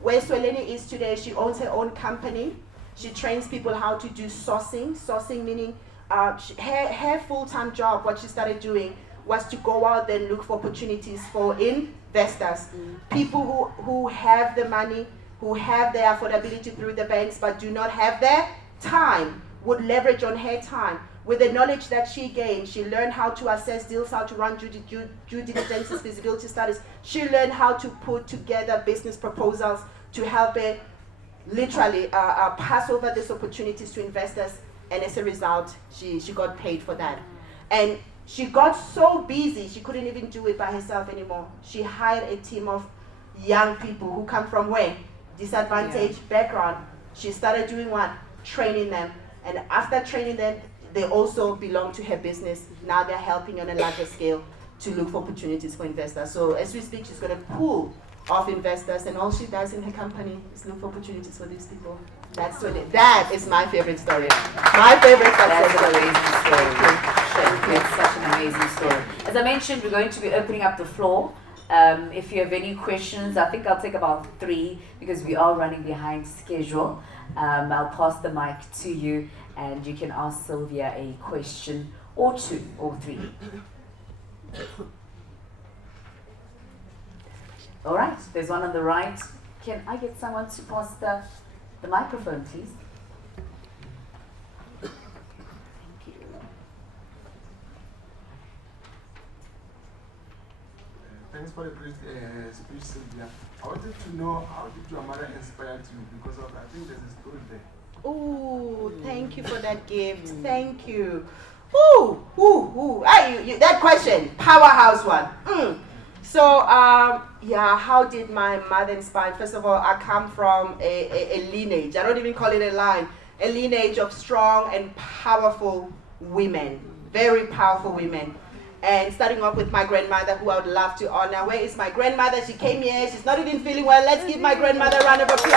Where Sweleni is today, she owns her own company. She trains people how to do sourcing. Sourcing meaning her full-time job, what she started doing was to go out there and look for opportunities for investors. People who have the money, who have the affordability through the banks, but do not have their time, would leverage on her time. With the knowledge that she gained, she learned how to assess deals, how to run due diligences, feasibility studies. She learned how to put together business proposals to help her literally pass over these opportunities to investors. And as a result, she got paid for that. And she got so busy, she couldn't even do it by herself anymore. She hired a team of young people who come from where? Disadvantaged background. She started doing what? Training them. And after training them, they also belong to her business. Now they're helping on a larger scale to look for opportunities for investors. So as we speak, she's got a pool of investors, and all she does in her company is look for opportunities for these people. That is my favorite story. My favorite story. That's such an amazing story. As I mentioned, we're going to be opening up the floor. If you have any questions, I think I'll take about 3 because we are running behind schedule. I'll pass the mic to you, and you can ask Sylvia a question or 2 or 3. All right, there's one on the right. Can I get someone to pass the microphone, please? Thank you. thanks for the great speech, Sylvia. I wanted to know, how did your mother inspire you? Because I think there's a story there. Ooh, thank you for that gift. Thank you. Ooh. That question, powerhouse one. So, yeah, how did my mother inspire? First of all, I come from a lineage. I don't even call it a line. A lineage of strong and powerful women. Very powerful women. And starting off with my grandmother, who I would love to honor. Where is my grandmother? She came here. She's not even feeling well. Let's give my grandmother a round of applause. You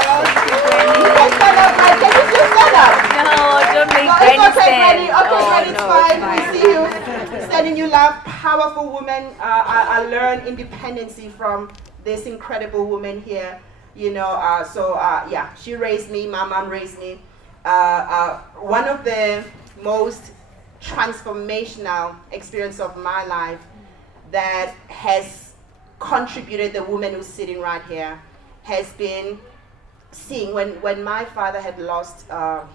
can stand up, right? Can you still stand up? No, don't make No, Granny it's okay, stand. Granny. Okay, Oh, Granny, it's no, fine. it's fine. We see you. Standing, you love. Powerful woman. I learned independency from this incredible woman here. You know, yeah, she raised me. My mom raised me. One of the most transformational experience of my life that has contributed, the woman who's sitting right here, has been seeing when my father had lost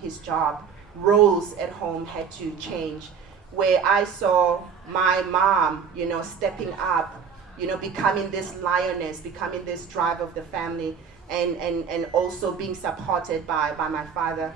his job, roles at home had to change, where I saw my mom, you know, stepping up, you know, becoming this lioness, becoming this drive of the family, and also being supported by my father.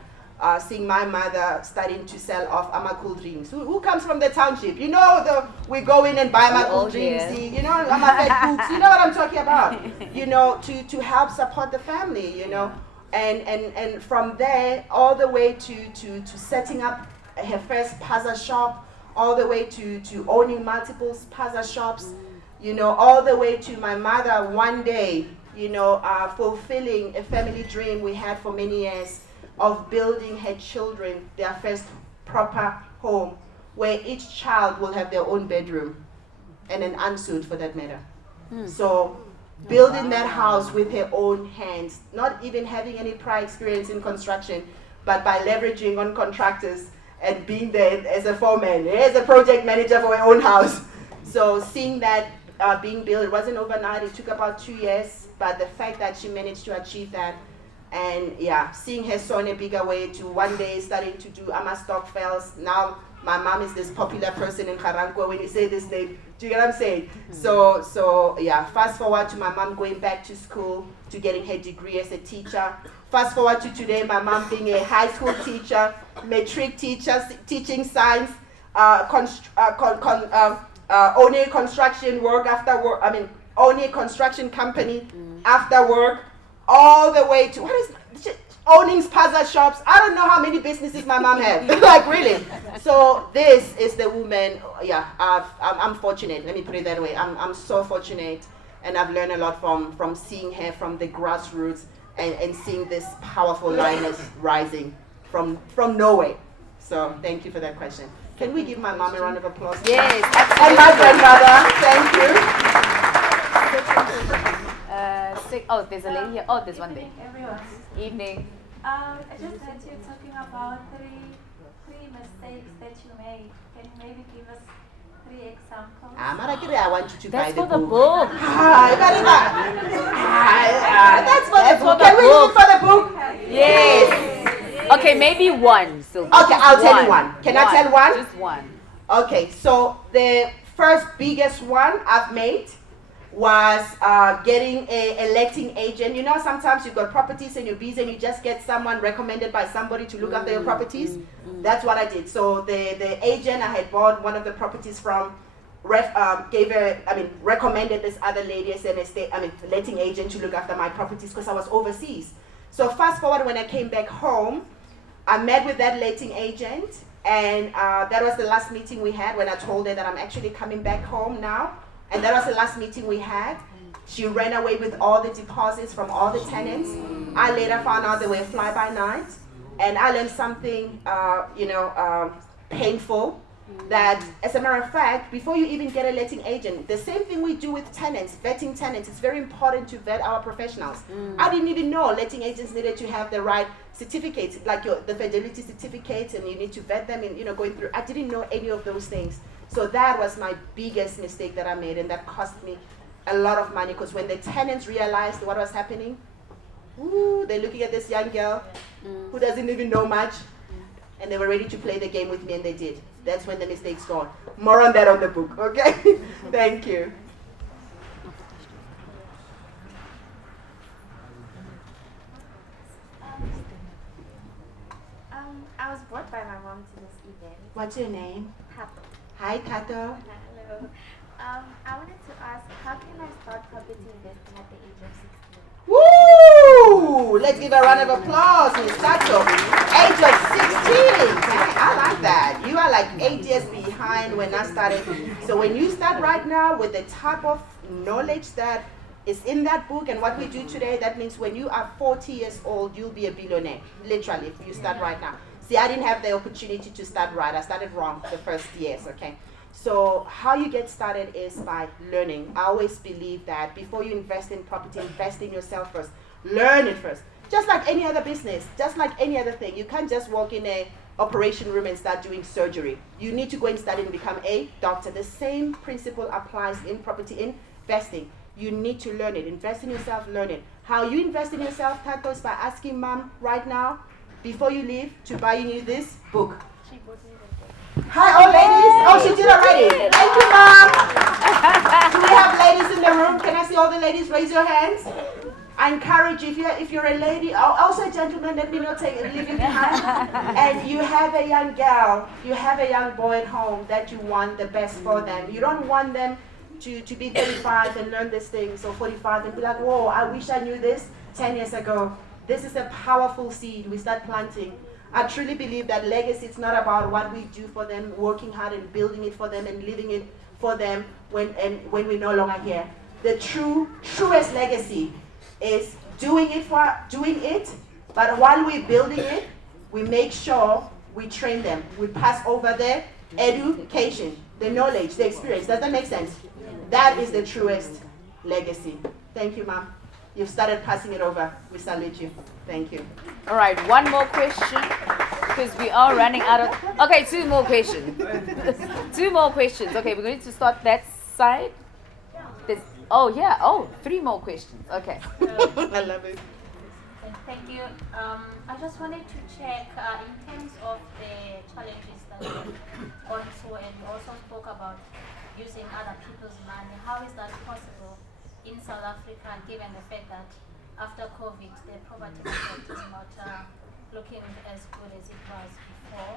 Seeing my mother starting to sell off cool drinks. Who comes from the township? You know, we go in and buy cool drinks. You know, books. You know what I'm talking about. You know, to help support the family. You know, and from there all the way to setting up her first Paza shop, all the way to owning multiple Paza shops. You know, all the way to my mother one day, you know, fulfilling a family dream we had for many years, of building her children their first proper home, where each child will have their own bedroom and an ensuite for that matter. So building that house with her own hands, not even having any prior experience in construction, but by leveraging on contractors and being there as a foreman, as a project manager for her own house. So seeing that being built, it wasn't overnight, it took about 2 years, but the fact that she managed to achieve that, and yeah, seeing her son in a bigger way, to one day starting to do stock fails. Now my mom is this popular person in Ga-Rankuwa. When you say this name, do you get what I'm saying? So yeah, fast forward to my mom going back to school, to getting her degree as a teacher. Fast forward to today, my mom being a high school teacher, matric teacher, teaching science, owning a construction work after work. Owning a construction company after work. All the way to owning Spaza shops. I don't know how many businesses my mom had. Like really. So this is the woman. Yeah, I'm fortunate. Let me put it that way. I'm so fortunate, and I've learned a lot from seeing her from the grassroots and seeing this powerful lioness rising from nowhere. So thank you for that question. Can we give my mom a round of applause? Yes, and my grandmother. Thank you. Oh, there's a lady here. Oh, there's one there. Everyone. Evening. I just heard you talking about three mistakes that you made. Can you maybe give us 3 examples? I want you to buy That's for the the book. book. That's for the book. Can we use it for the book? Yes. Okay, maybe one. Sylvia. Okay, I'll tell you one. Can I tell one? Just one. Okay, so the first biggest one I've made was getting a letting agent. You know, sometimes you've got properties and you're busy and you just get someone recommended by somebody to look after your properties. That's what I did. So the agent I had bought one of the properties from recommended this other lady as an letting agent to look after my properties because I was overseas. So fast forward, when I came back home, I met with that letting agent, and that was the last meeting we had when I told her that I'm actually coming back home now. And that was the last meeting we had. She ran away with all the deposits from all the tenants. I later found out they were fly-by-night. And I learned something, painful, that as a matter of fact, before you even get a letting agent, the same thing we do with tenants, vetting tenants, it's very important to vet our professionals. I didn't even know letting agents needed to have the right certificates, like the fidelity certificates, and you need to vet them and going through. I didn't know any of those things. So that was my biggest mistake that I made, and that cost me a lot of money, because when the tenants realized what was happening, they're looking at this young girl who doesn't even know much, and they were ready to play the game with me, and they did. That's when the mistake's gone. More on that on the book, okay? Thank you. I was brought by my mom to this event. What's your name? Tato. Hi, Tato. Hello. I wanted to ask, how can I start property investing at the age of 16? Woo! Let's give a round of applause, Miss Tato. Age of 16. Dang, I like that. You are like 8 years behind when I started. So when you start right now with the type of knowledge that is in that book and what we do today, that means when you are 40 years old, you'll be a billionaire. Literally, if you start right now. See, I didn't have the opportunity to start right. I started wrong the first years, okay? So how you get started is by learning. I always believe that before you invest in property, invest in yourself first. Learn it first. Just like any other business, just like any other thing. You can't just walk in a operation room and start doing surgery. You need to go and study and become a doctor. The same principle applies in property investing. You need to learn it. Invest in yourself, learn it. How you invest in yourself, Tato, is by asking mom right now, before you leave, to buy you this book. She bought me the book. Hi, all ladies. Oh, she did already. Thank you, mom. Do we have ladies in the room? Can I see all the ladies? Raise your hands. I encourage you, if you're a lady, also a gentleman, let me not leave you behind. And you have a young girl, you have a young boy at home that you want the best for them. You don't want them to be 35 and learn these things, or 45 and be like, whoa, I wish I knew this 10 years ago. This is a powerful seed we start planting. I truly believe that legacy is not about what we do for them, working hard and building it for them and living it for them when we're no longer here. The truest legacy is doing it, but while we're building it, we make sure we train them. We pass over the education, the knowledge, the experience. Does that make sense? That is the truest legacy. Thank you, Mom. You've started passing it over. We salute you. Thank you. All right, one more question, because we are running out of... Okay, two more questions. Two more questions. Okay, we're going to start that side. Three more questions. Okay. I love it. Thank you. I just wanted to check in terms of the challenges that you've gone through, and you also spoke about using other people's money. How is that possible in South Africa, given the fact that after COVID, the poverty rate is not looking as good as it was before?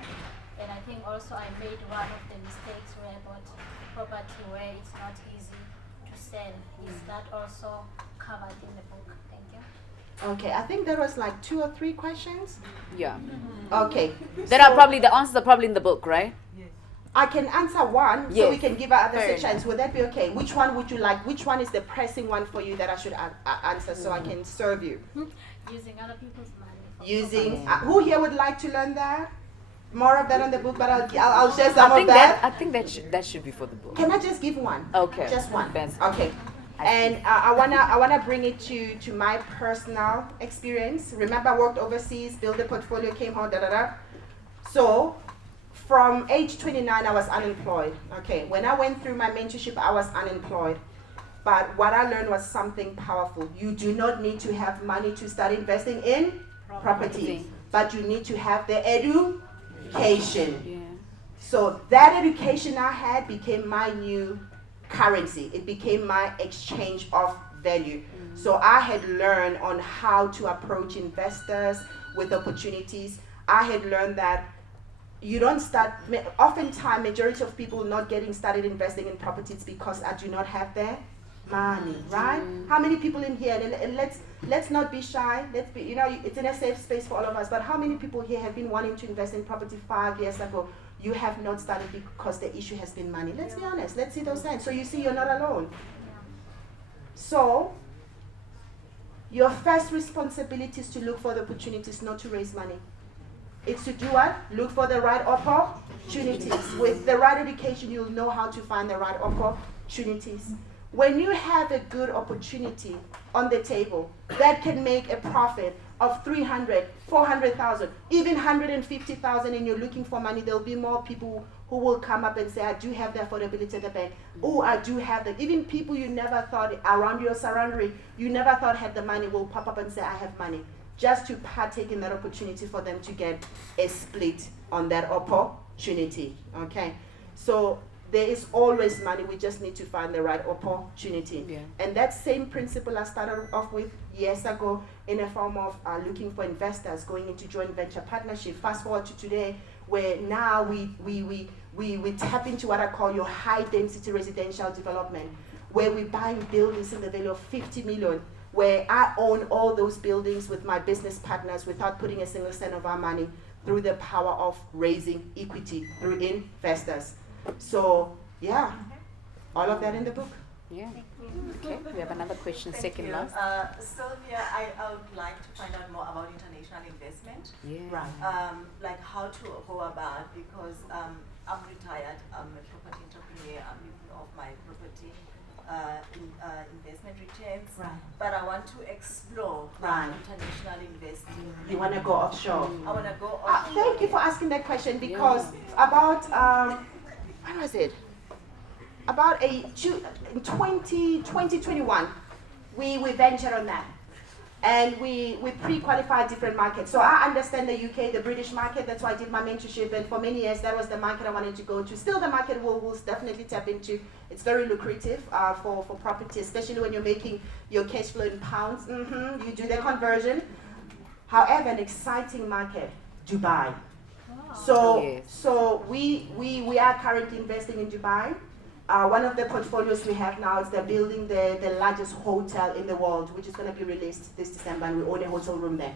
And I think also I made one of the mistakes where I bought property where it's not easy to sell. Is that also covered in the book? Thank you. Okay, I think there was like 2 or 3 questions. Yeah. Okay. The answers are probably in the book, right? I can answer one, so Yes. we can give our others Fair a chance. Would that be okay? Which one would you like? Which one is the pressing one for you that I should answer so I can serve you? Using other people's money. Using, who here would like to learn that? More of that on the book, but I'll share some of that. I think that should be for the book. Can I just give one? Okay. Just one. That's- Okay. And I wanna bring it to my personal experience. Remember, I worked overseas, built a portfolio, came home, So, from age 29, I was unemployed. Okay. When I went through my mentorship, I was unemployed. But what I learned was something powerful. You do not need to have money to start investing in property, but you need to have the education. Yeah. So that education I had became my new currency. It became my exchange of value. So I had learned on how to approach investors with opportunities. I had learned that you don't start, oftentimes majority of people not getting started investing in properties because I do not have their money, right? How many people in here, and let's not be shy, let's be, it's in a safe space for all of us, but how many people here have been wanting to invest in property 5 years ago? You have not started because the issue has been money. Let's be honest, let's see those hands. So you see you're not alone. So, your first responsibility is to look for the opportunities, not to raise money. It's to do what? Look for the right opportunities. With the right education, you'll know how to find the right opportunities. When you have a good opportunity on the table that can make a profit of 300, 400,000, even 150,000, and you're looking for money, there'll be more people who will come up and say, I do have the affordability at the bank. Oh, I do have that. Even people you never thought around your surrounding, you never thought had the money will pop up and say, I have money. Just to partake in that opportunity for them to get a split on that opportunity, okay? So there is always money. We just need to find the right opportunity. Yeah. And that same principle I started off with years ago in a form of looking for investors, going into joint venture partnership. Fast forward to today, where now we tap into what I call your high density residential development, where we're buying buildings in the value of 50 million, where I own all those buildings with my business partners without putting a single cent of our money, through the power of raising equity through investors. So yeah, all of that in the book. Yeah. Okay, we have another question, Thank second you. last. Sylvia, I would like to find out more about international investment. Yeah. Right. Like how to go about, because I'm retired, I'm a property entrepreneur, I'm living off my property investment returns, Right. but I want to explore Right. international investing. You want to go offshore? I want to go Thank you for asking that question, because about when was it? About in 2021, we ventured on that. And we pre-qualified different markets. So I understand the UK, the British market. That's why I did my mentorship. And for many years, that was the market I wanted to go to. Still, the market we'll definitely tap into. It's very lucrative for property, especially when you're making your cash flow in pounds. You do the conversion. However, an exciting market, Dubai. So we are currently investing in Dubai. One of the portfolios we have now is they're building the largest hotel in the world, which is going to be released this December, and we own a hotel room there.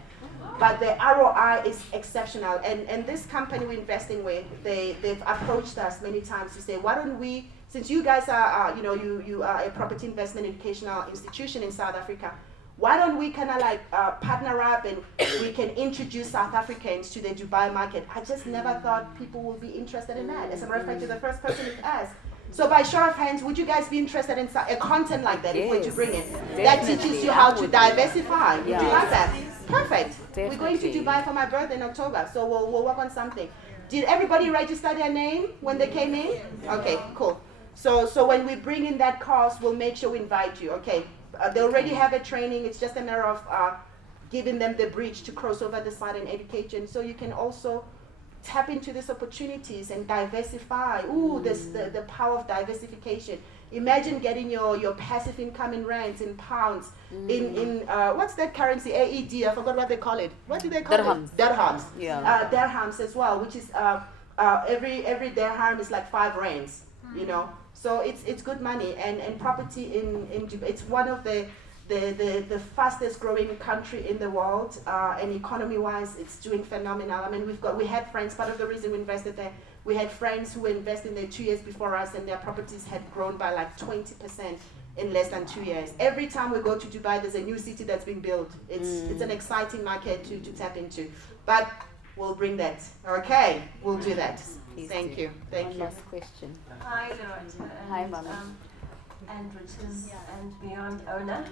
But the ROI is exceptional, and this company we're investing with, they've approached us many times to say, why don't we, since you guys are, you are a property investment educational institution in South Africa, why don't we kind of like partner up and we can introduce South Africans to the Dubai market? I just never thought people would be interested in that. As a matter of fact, you're the first person to ask. So by show of hands, would you guys be interested in a content like that if we're to bring it? That teaches you how to diversify. Would you like that? Perfect. We're going to Dubai for my birthday in October, so we'll work on something. Did everybody register their name when they came in? Okay, cool. So when we bring in that course, we'll make sure we invite you. Okay, they already have a training. It's just a matter of giving them the bridge to cross over the side and education. So you can also tap into these opportunities and diversify. The power of diversification. Imagine getting your passive income in rands, in pounds, in what's that currency? AED, I forgot what they call it. What do they call Dirhams. it? Dirhams. Yeah. Dirhams as well, which is every dirham is like 5 rands, So it's good money, and property in Dubai, it's one of the fastest growing country in the world, and economy-wise, it's doing phenomenal. I mean, we had friends, part of the reason we invested there, we had friends who were investing there 2 years before us, and their properties had grown by like 20% in less than 2 years. Every time we go to Dubai, there's a new city that's being built. It's an exciting market to tap into. But we'll bring that. Okay, we'll do that. Thank you. Thank you. Last question. Hi, Lerato. Hi, Mama. And Riches and Beyond owner.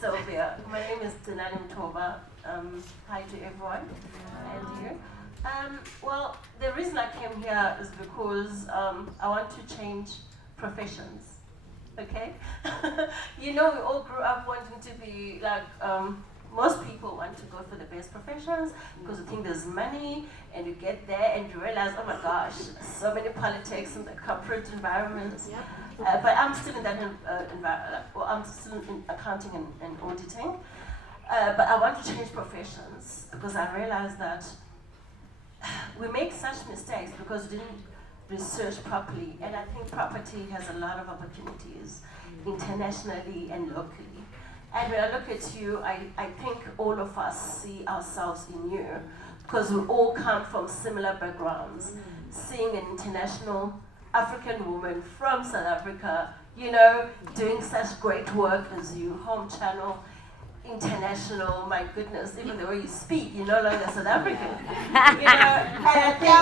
Sylvia. My name is Dinani Mtoba. Hi to everyone and you. Well, the reason I came here is because I want to change professions. Okay? We all grew up wanting to be like, most people want to go for the best professions because they think there's money, and you get there and you realize, oh my gosh, so many politics in the corporate environment. But I'm still in that environment. Well, I'm still in accounting and auditing. But I want to change professions because I realized that we make such mistakes because we didn't research properly. And I think property has a lot of opportunities internationally and locally. And when I look at you, I think all of us see ourselves in you because we all come from similar backgrounds. Seeing an international African woman from South Africa, doing such great work as you, Home Channel, international, my goodness, even the way you speak, you're no longer South African. And I think,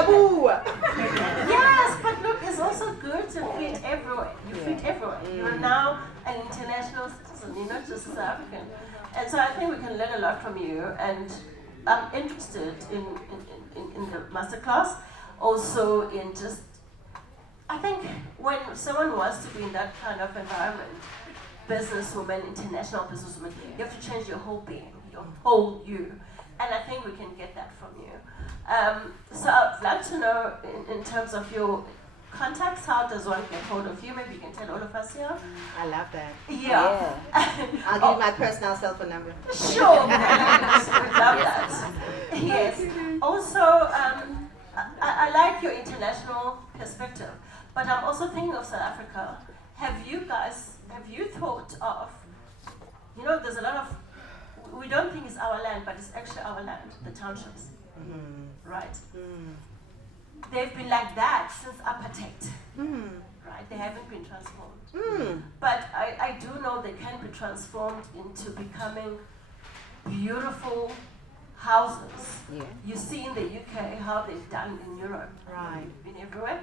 yes, but look, it's also good to fit everywhere. You fit everywhere. You're now an international citizen, you're not just South African. And so I think we can learn a lot from you, and I'm interested in the masterclass, also in just, I think when someone wants to be in that kind of environment, businesswoman, international businesswoman, you have to change your whole being, your whole you. And I think we can get that from you. So I'd like to know, in terms of your contacts, how does one get hold of you? Maybe you can tell all of us here. I love that. Yeah. I'll give you my personal cell phone number. Sure. We'd love that. Yes. Also, I like your international perspective, but I'm also thinking of South Africa. Have you thought of, there's a lot of, we don't think it's our land, but it's actually our land, the townships, right? They've been like that since apartheid, right? They haven't been transformed. But I do know they can be transformed into becoming beautiful houses. Yeah. You see in the UK how they've done in Europe. Right. Been everywhere.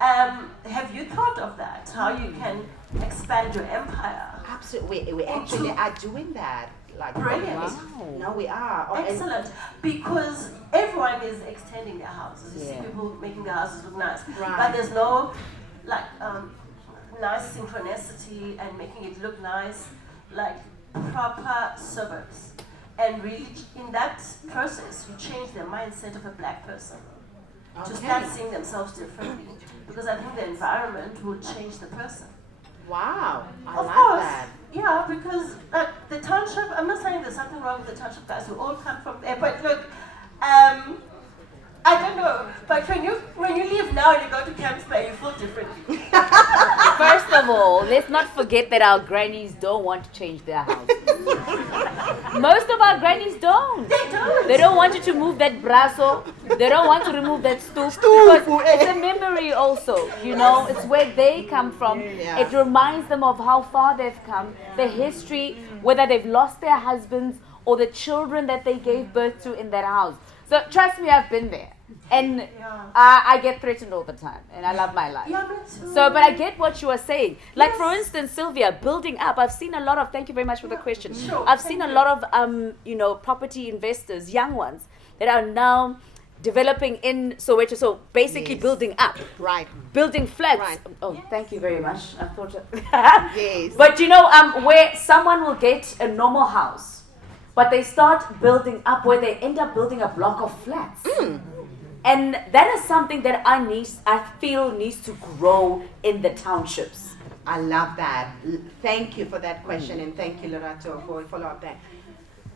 Have you thought of that? How you can expand your empire? Absolutely. We actually are doing that. Like, Brilliant. Wow. No, we are. Oh, and- Excellent. Because everyone is extending their houses. You see Yeah. people making their houses look nice. Right. But there's no nice synchronicity and making it look nice, like proper suburbs. And really, in that process, you change the mindset of a black person to start seeing themselves differently. Because I think the environment will change the person. Wow. I Of like course. that. Yeah, because the township, I'm not saying there's something wrong with the township guys who all come from there, but look, I don't know, but when you leave now and you go to Camps Bay, you feel differently. First of all, let's not forget that our grannies don't want to change their house. Most of our grannies don't. They don't. They don't want you to move that brasso. They don't want to remove that stool. Because it's a memory also, It's where they come from. Yeah. It reminds them of how far they've come, the history, whether they've lost their husbands or the children that they gave birth to in that house. So trust me, I've been there. And Yeah. I get threatened all the time. And I love my life. Yeah, me too. So, but I get what you are saying. Like, for instance, Sylvia, building up. I've seen a lot of, thank you very much for the question. Sure, I've seen a lot of, property investors, young ones, that are now developing in Soweto. So basically Yes. building up, Right. building flats. Right. Oh, thank you very much. I thought, Yes. but where someone will get a normal house, but they start building up where they end up building a block of flats. And that is something that I feel needs to grow in the townships. I love that. Thank you for that question, and thank you, Lerato, for follow up that.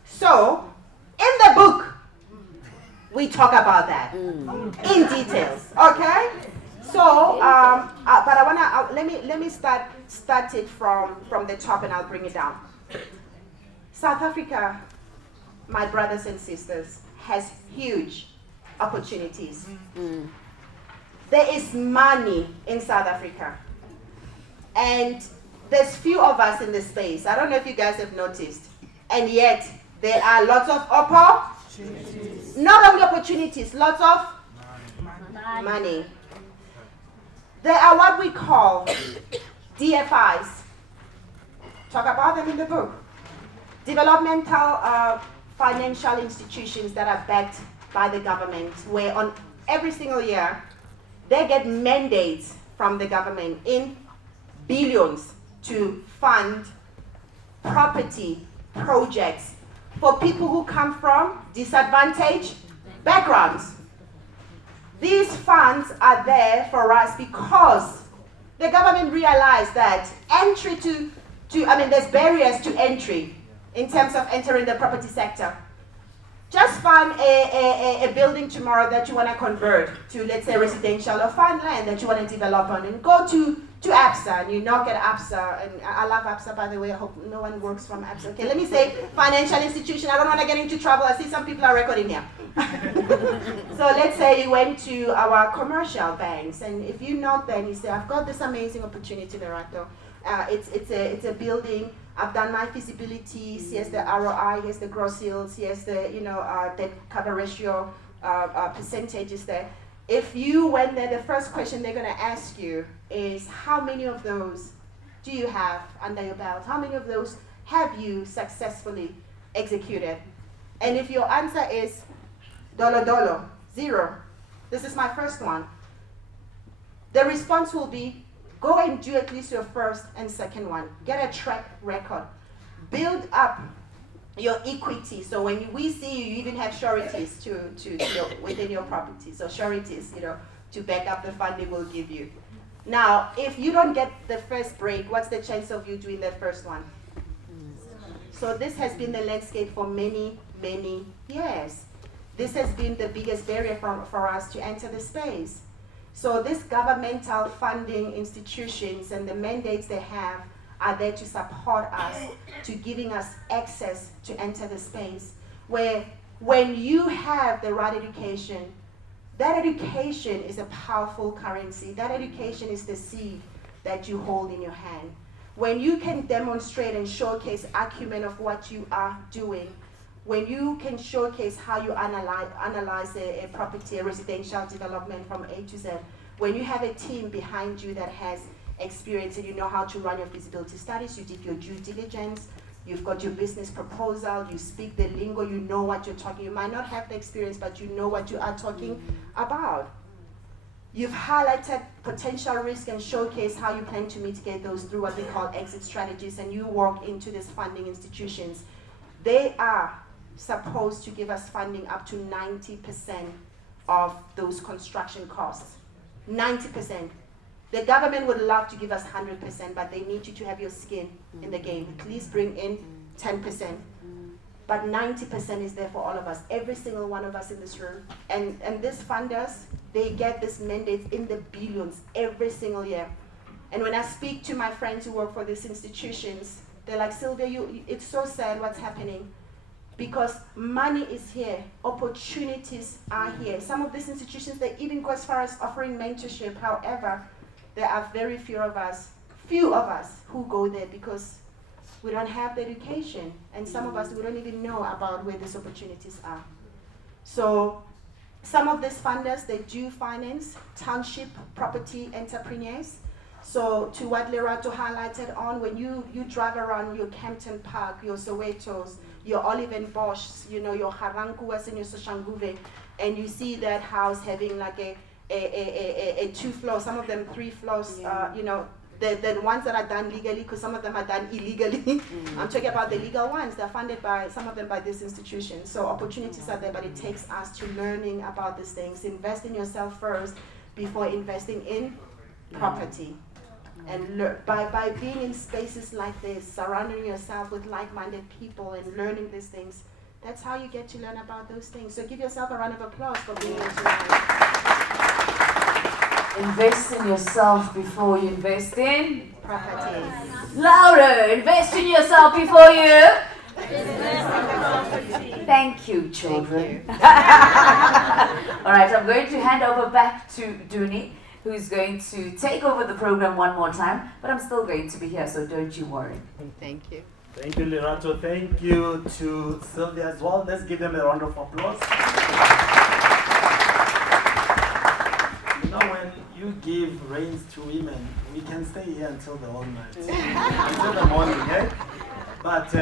So, in the book, we talk about that in details. Okay. So, but I wanna let me start it from the top, and I'll bring it down. South Africa, my brothers and sisters, has huge opportunities. There is money in South Africa, and there's few of us in the space. I don't know if you guys have noticed, and yet there are lots of opportunities. Not only opportunities, lots of money. There are what we call DFIs. Talk about them in the book. Developmental financial institutions that are backed by the government, where on every single year they get mandates from the government in billions to fund property projects for people who come from disadvantaged backgrounds. These funds are there for us because the government realized that entry there's barriers to entry in terms of entering the property sector. Just find a building tomorrow that you want to convert to, let's say, residential, or find land that you want to develop on, and go to ABSA, and you knock at ABSA, and I love ABSA, by the way. I hope no one works from ABSA. Okay, let me say financial institution. I don't want to get into trouble. I see some people are recording here. So let's say you went to our commercial banks, and if you knock there and you say, I've got this amazing opportunity, Lerato. It's a building. I've done my feasibility. Here's the ROI. Here's the gross yields. Here's the debt cover ratio percentages there. If you went there, the first question they're going to ask you is, how many of those do you have under your belt? How many of those have you successfully executed? And if your answer is $, 0, this is my first one, the response will be, go and do at least your first and second one. Get a track record. Build up your equity. So when we see you even have sureties within your property. So sureties, to back up the funding we'll give you. Now, if you don't get the first break, what's the chance of you doing that first one? So this has been the landscape for many, many years. This has been the biggest barrier for us to enter the space. So these governmental funding institutions and the mandates they have are there to support us, to giving us access to enter the space. Where when you have the right education, that education is a powerful currency. That education is the seed that you hold in your hand. When you can demonstrate and showcase acumen of what you are doing, when you can showcase how you analyze a property, a residential development from A to Z, when you have a team behind you that has experience and you know how to run your feasibility studies, you did your due diligence, you've got your business proposal, you speak the lingo, you know what you're talking. You might not have the experience, but you know what you are talking about. You've highlighted potential risk and showcase how you plan to mitigate those through what we call exit strategies, and you walk into these funding institutions. They are supposed to give us funding up to 90% of those construction costs. 90%. The government would love to give us 100%, but they need you to have your skin in the game. Please bring in 10%. But 90% is there for all of us, every single one of us in this room. And these funders, they get this mandate in the billions every single year. And when I speak to my friends who work for these institutions, they're like, Sylvia, it's so sad what's happening. Because money is here, opportunities are here. Some of these institutions, they even go as far as offering mentorship. However, there are very few of us who go there because we don't have the education. And some of us, we don't even know about where these opportunities are. So some of these funders, they do finance township property entrepreneurs. So to what Lerato highlighted on, when you drive around your Campton Park, your Sowetos, your Olive and Boschs, you know, your Ga-Rankuwas and your Soshanguve, and you see that house having like a 2 floor, some of them 3 floors, you know, the ones that are done legally, because some of them are done illegally. I'm talking about the legal ones. They're funded by, some of them by this institution. So opportunities are there, but it takes us to learning about these things. Invest in yourself first before investing in property. And by being in spaces like this, surrounding yourself with like-minded people and learning these things, that's how you get to learn about those things. So give yourself a round of applause for being here tonight. Invest in yourself before you invest in Property. louder. Invest in yourself before you. Thank you, children. Thank All right, I'm going to hand over back to Duni, who's going to take over the program one more time, but I'm still going to be here, so don't you worry. Thank you. Thank you, Lerato. Thank you to Sylvia as well. Let's give them a round of applause. You know, when you give reins to women, we can stay here until the whole night, until the morning, eh? But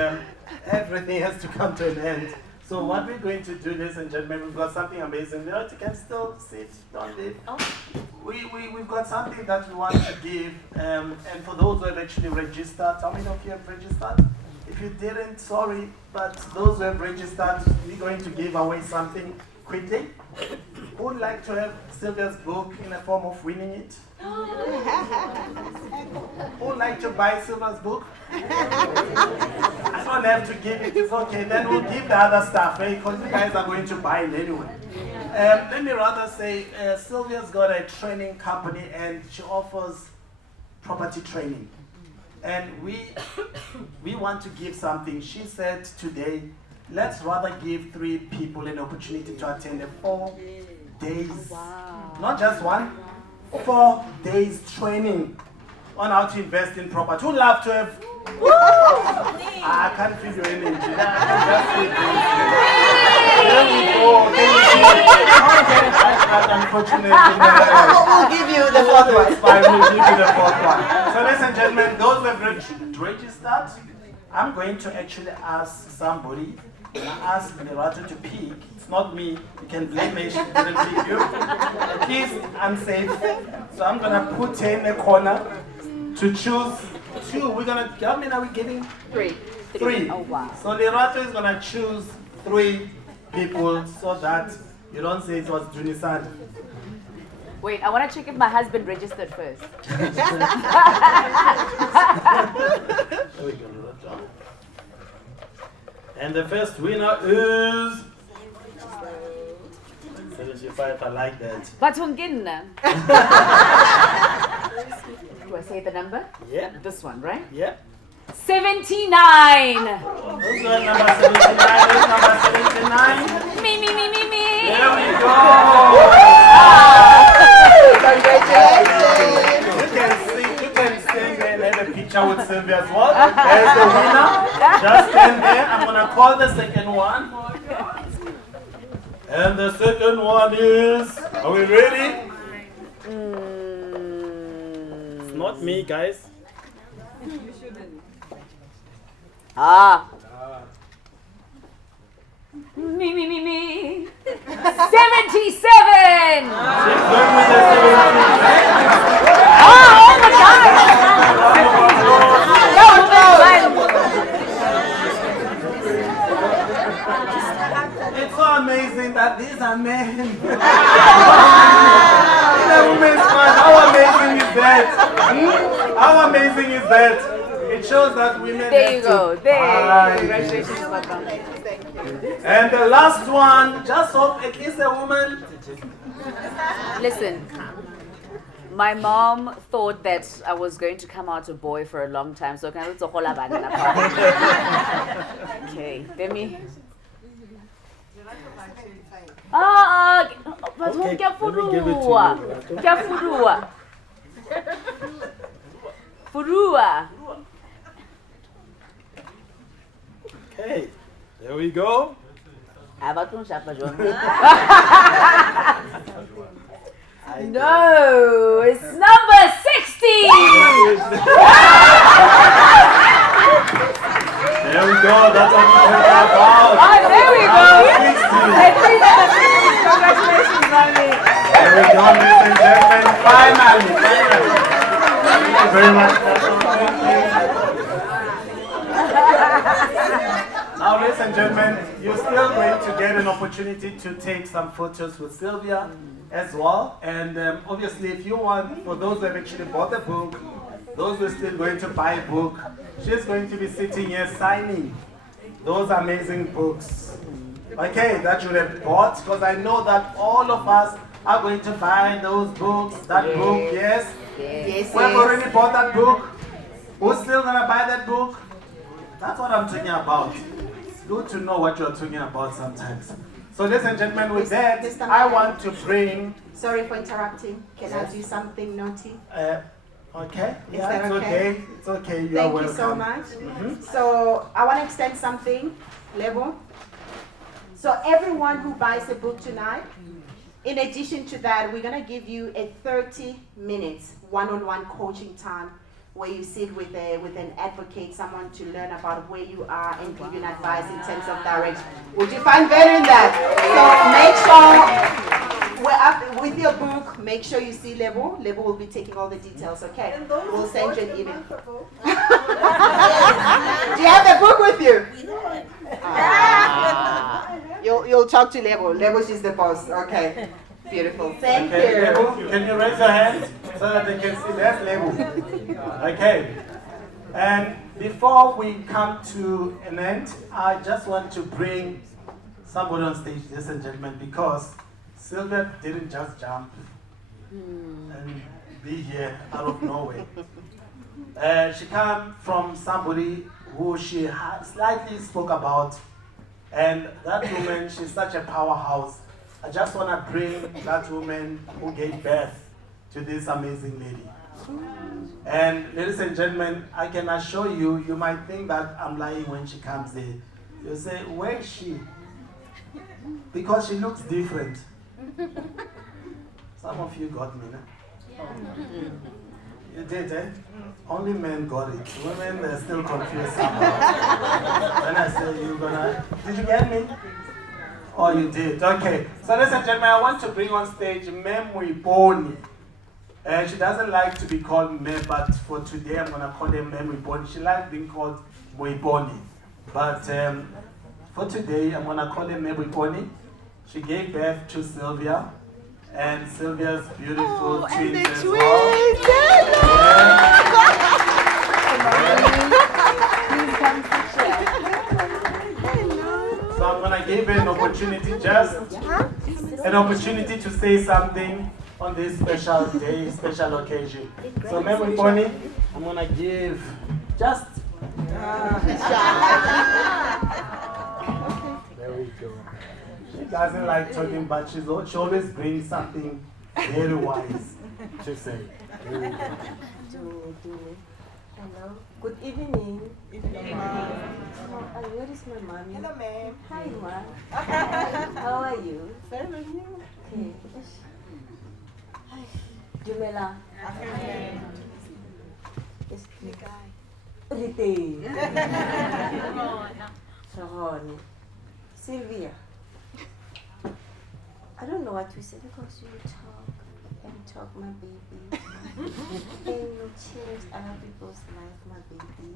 everything has to come to an end. So what we're going to do, ladies and gentlemen, we've got something amazing. Lerato can still sit, don't leave. We've got something that we want to give, and for those who have actually registered, how many of you have registered? If you didn't, sorry, but those who have registered, we're going to give away something quickly. Who would like to have Sylvia's book in a form of winning it? Who would like to buy Sylvia's book? I don't have to give it, it's okay. Then we'll give the other stuff, right? Because you guys are going to buy it anyway. Let me rather say, Sylvia's got a training company and she offers property training. And we want to give something. She said today, let's rather give 3 people an opportunity to attend a 4 days, not just 1, 4 days training on how to invest in property. Who'd love to have? I can't feel your energy. There we go. Unfortunately, We'll give you the 4th one. it's fine. We'll give you the 4th one. So, ladies and gentlemen, those who have registered, I'm going to actually ask somebody. I ask Lerato to pick. It's not me. You can blame me. She didn't pick you. At least I'm safe. So I'm gonna put her in the corner to choose 2. We're gonna. How many are we giving? 3. 3. Oh, wow. So Lerato is gonna choose 3 people so that you don't say it was Junisan. Wait, I want to check if my husband registered first. There we go, Lerato. And the first winner is 75. I like that. But do I say the number? Yeah. This one, right? Yeah. 79. Who's that number 79? Who's number 79? Me. There we go. Congratulations. You can stand there and have a picture with Sylvia as well. There's the winner. Just stand there. I'm gonna call the second one. And the second one is. Are we ready? It's not me, guys. Me. 77. She's going with the Oh my God. It's so amazing that these are men. In a woman's mind, how amazing is that? How amazing is that? It shows that women. There you go. Aye. Congratulations, Papa. And the last one, just hope at least a woman. Listen, my mom thought that I was going to come out a boy for a long time, so can I do whole Okay, let me. But Okay, let me give it to you, Furua. Okay, there we go. No, it's number 60. There we go, that's what we're talking about. There we go. Congratulations, mommy. There we go, ladies and gentlemen. Finally. Thank you very much. Now, ladies and gentlemen, you're still going to get an opportunity to take some photos with Sylvia as well. And obviously, if you want, for those who have actually bought the book, those who are still going to buy a book, she's going to be sitting here signing those amazing books. Okay, that you have bought, because I know that all of us are going to buy those books, that book, yes? Yes. We have already bought that book. Who's still going to buy that book? That's what I'm talking about. It's good to know what you're talking about sometimes. So ladies and gentlemen, with that, I want to bring... Sorry for interrupting. Can I do something naughty? Okay. Is that okay? It's okay. You are Thank welcome. you so much. So I want to extend something, Level. So everyone who buys a book tonight, in addition to that, we're going to give you a 30 minutes one-on-one coaching time where you sit with an advocate, someone to learn about where you are and give you an advice in terms of direction. Would you find value in that? So make sure, with your book, make sure you see Level. Level will be taking all the details, okay? We'll send you an email. Do you have the book with you? You'll talk to Level. Level, she's the boss. Okay. Beautiful. Thank you. Level, can you raise your hand so that they can see that Level? Okay. And before we come to an end, I just want to bring somebody on stage, ladies and gentlemen, because Sylvia didn't just jump and be here out of nowhere. She came from somebody who she slightly spoke about, and that woman, she's such a powerhouse. I just want to bring that woman who gave birth to this amazing lady. And ladies and gentlemen, I can assure you, you might think that I'm lying when she comes there. You'll say, where is she? Because she looks different. Some of you got me, no? You did, eh? Only men got it. Women, they're still confused somehow. When I say you're gonna... Did you get me? Oh, you did. Okay. So, ladies and gentlemen, I want to bring on stage Mem Muiboni. She doesn't like to be called Mem, but for today I'm going to call her Mem Muiboni. She likes being called Muiboni. But for today, I'm going to call her Mem Muiboni. She gave birth to Sylvia. and Sylvia's beautiful And twins the as twins! So I'm gonna give you an opportunity, just an opportunity to say something on this special day, special occasion. So Memory Pony, I'm gonna give just. There we go. She doesn't like talking, but she always brings something very wise to say. Here we go. Hello. Good evening. Where is my mommy? Hello, ma'am. Hi, ma. How are you? Very well, you. Okay. Dumela. Rite. Ron. Sylvia. I don't know what to say because you talk and talk, my baby. And you change other people's life, my baby.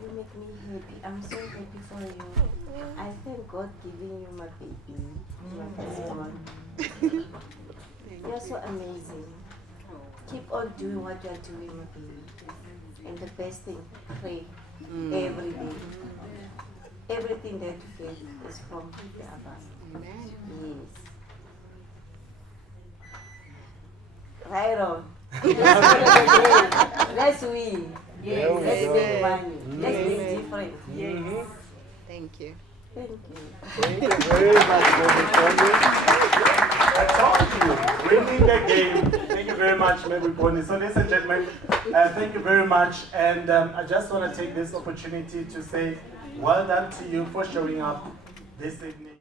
You make me happy. I'm so happy for you. I thank God giving you my baby, my firstborn. You're so amazing. Keep on doing what you're doing, my baby. And the best thing, pray every day. Everything that you get is from the above. Amen. Yes. Right on. Let's win. There we Let's go. make money. Let's make difference. Thank you. Thank you. Thank you very much, Memory Pony. I told you, winning the game. Thank you very much, Memory Pony. So, ladies and gentlemen, thank you very much. And I just want to take this opportunity to say well done to you for showing up this evening.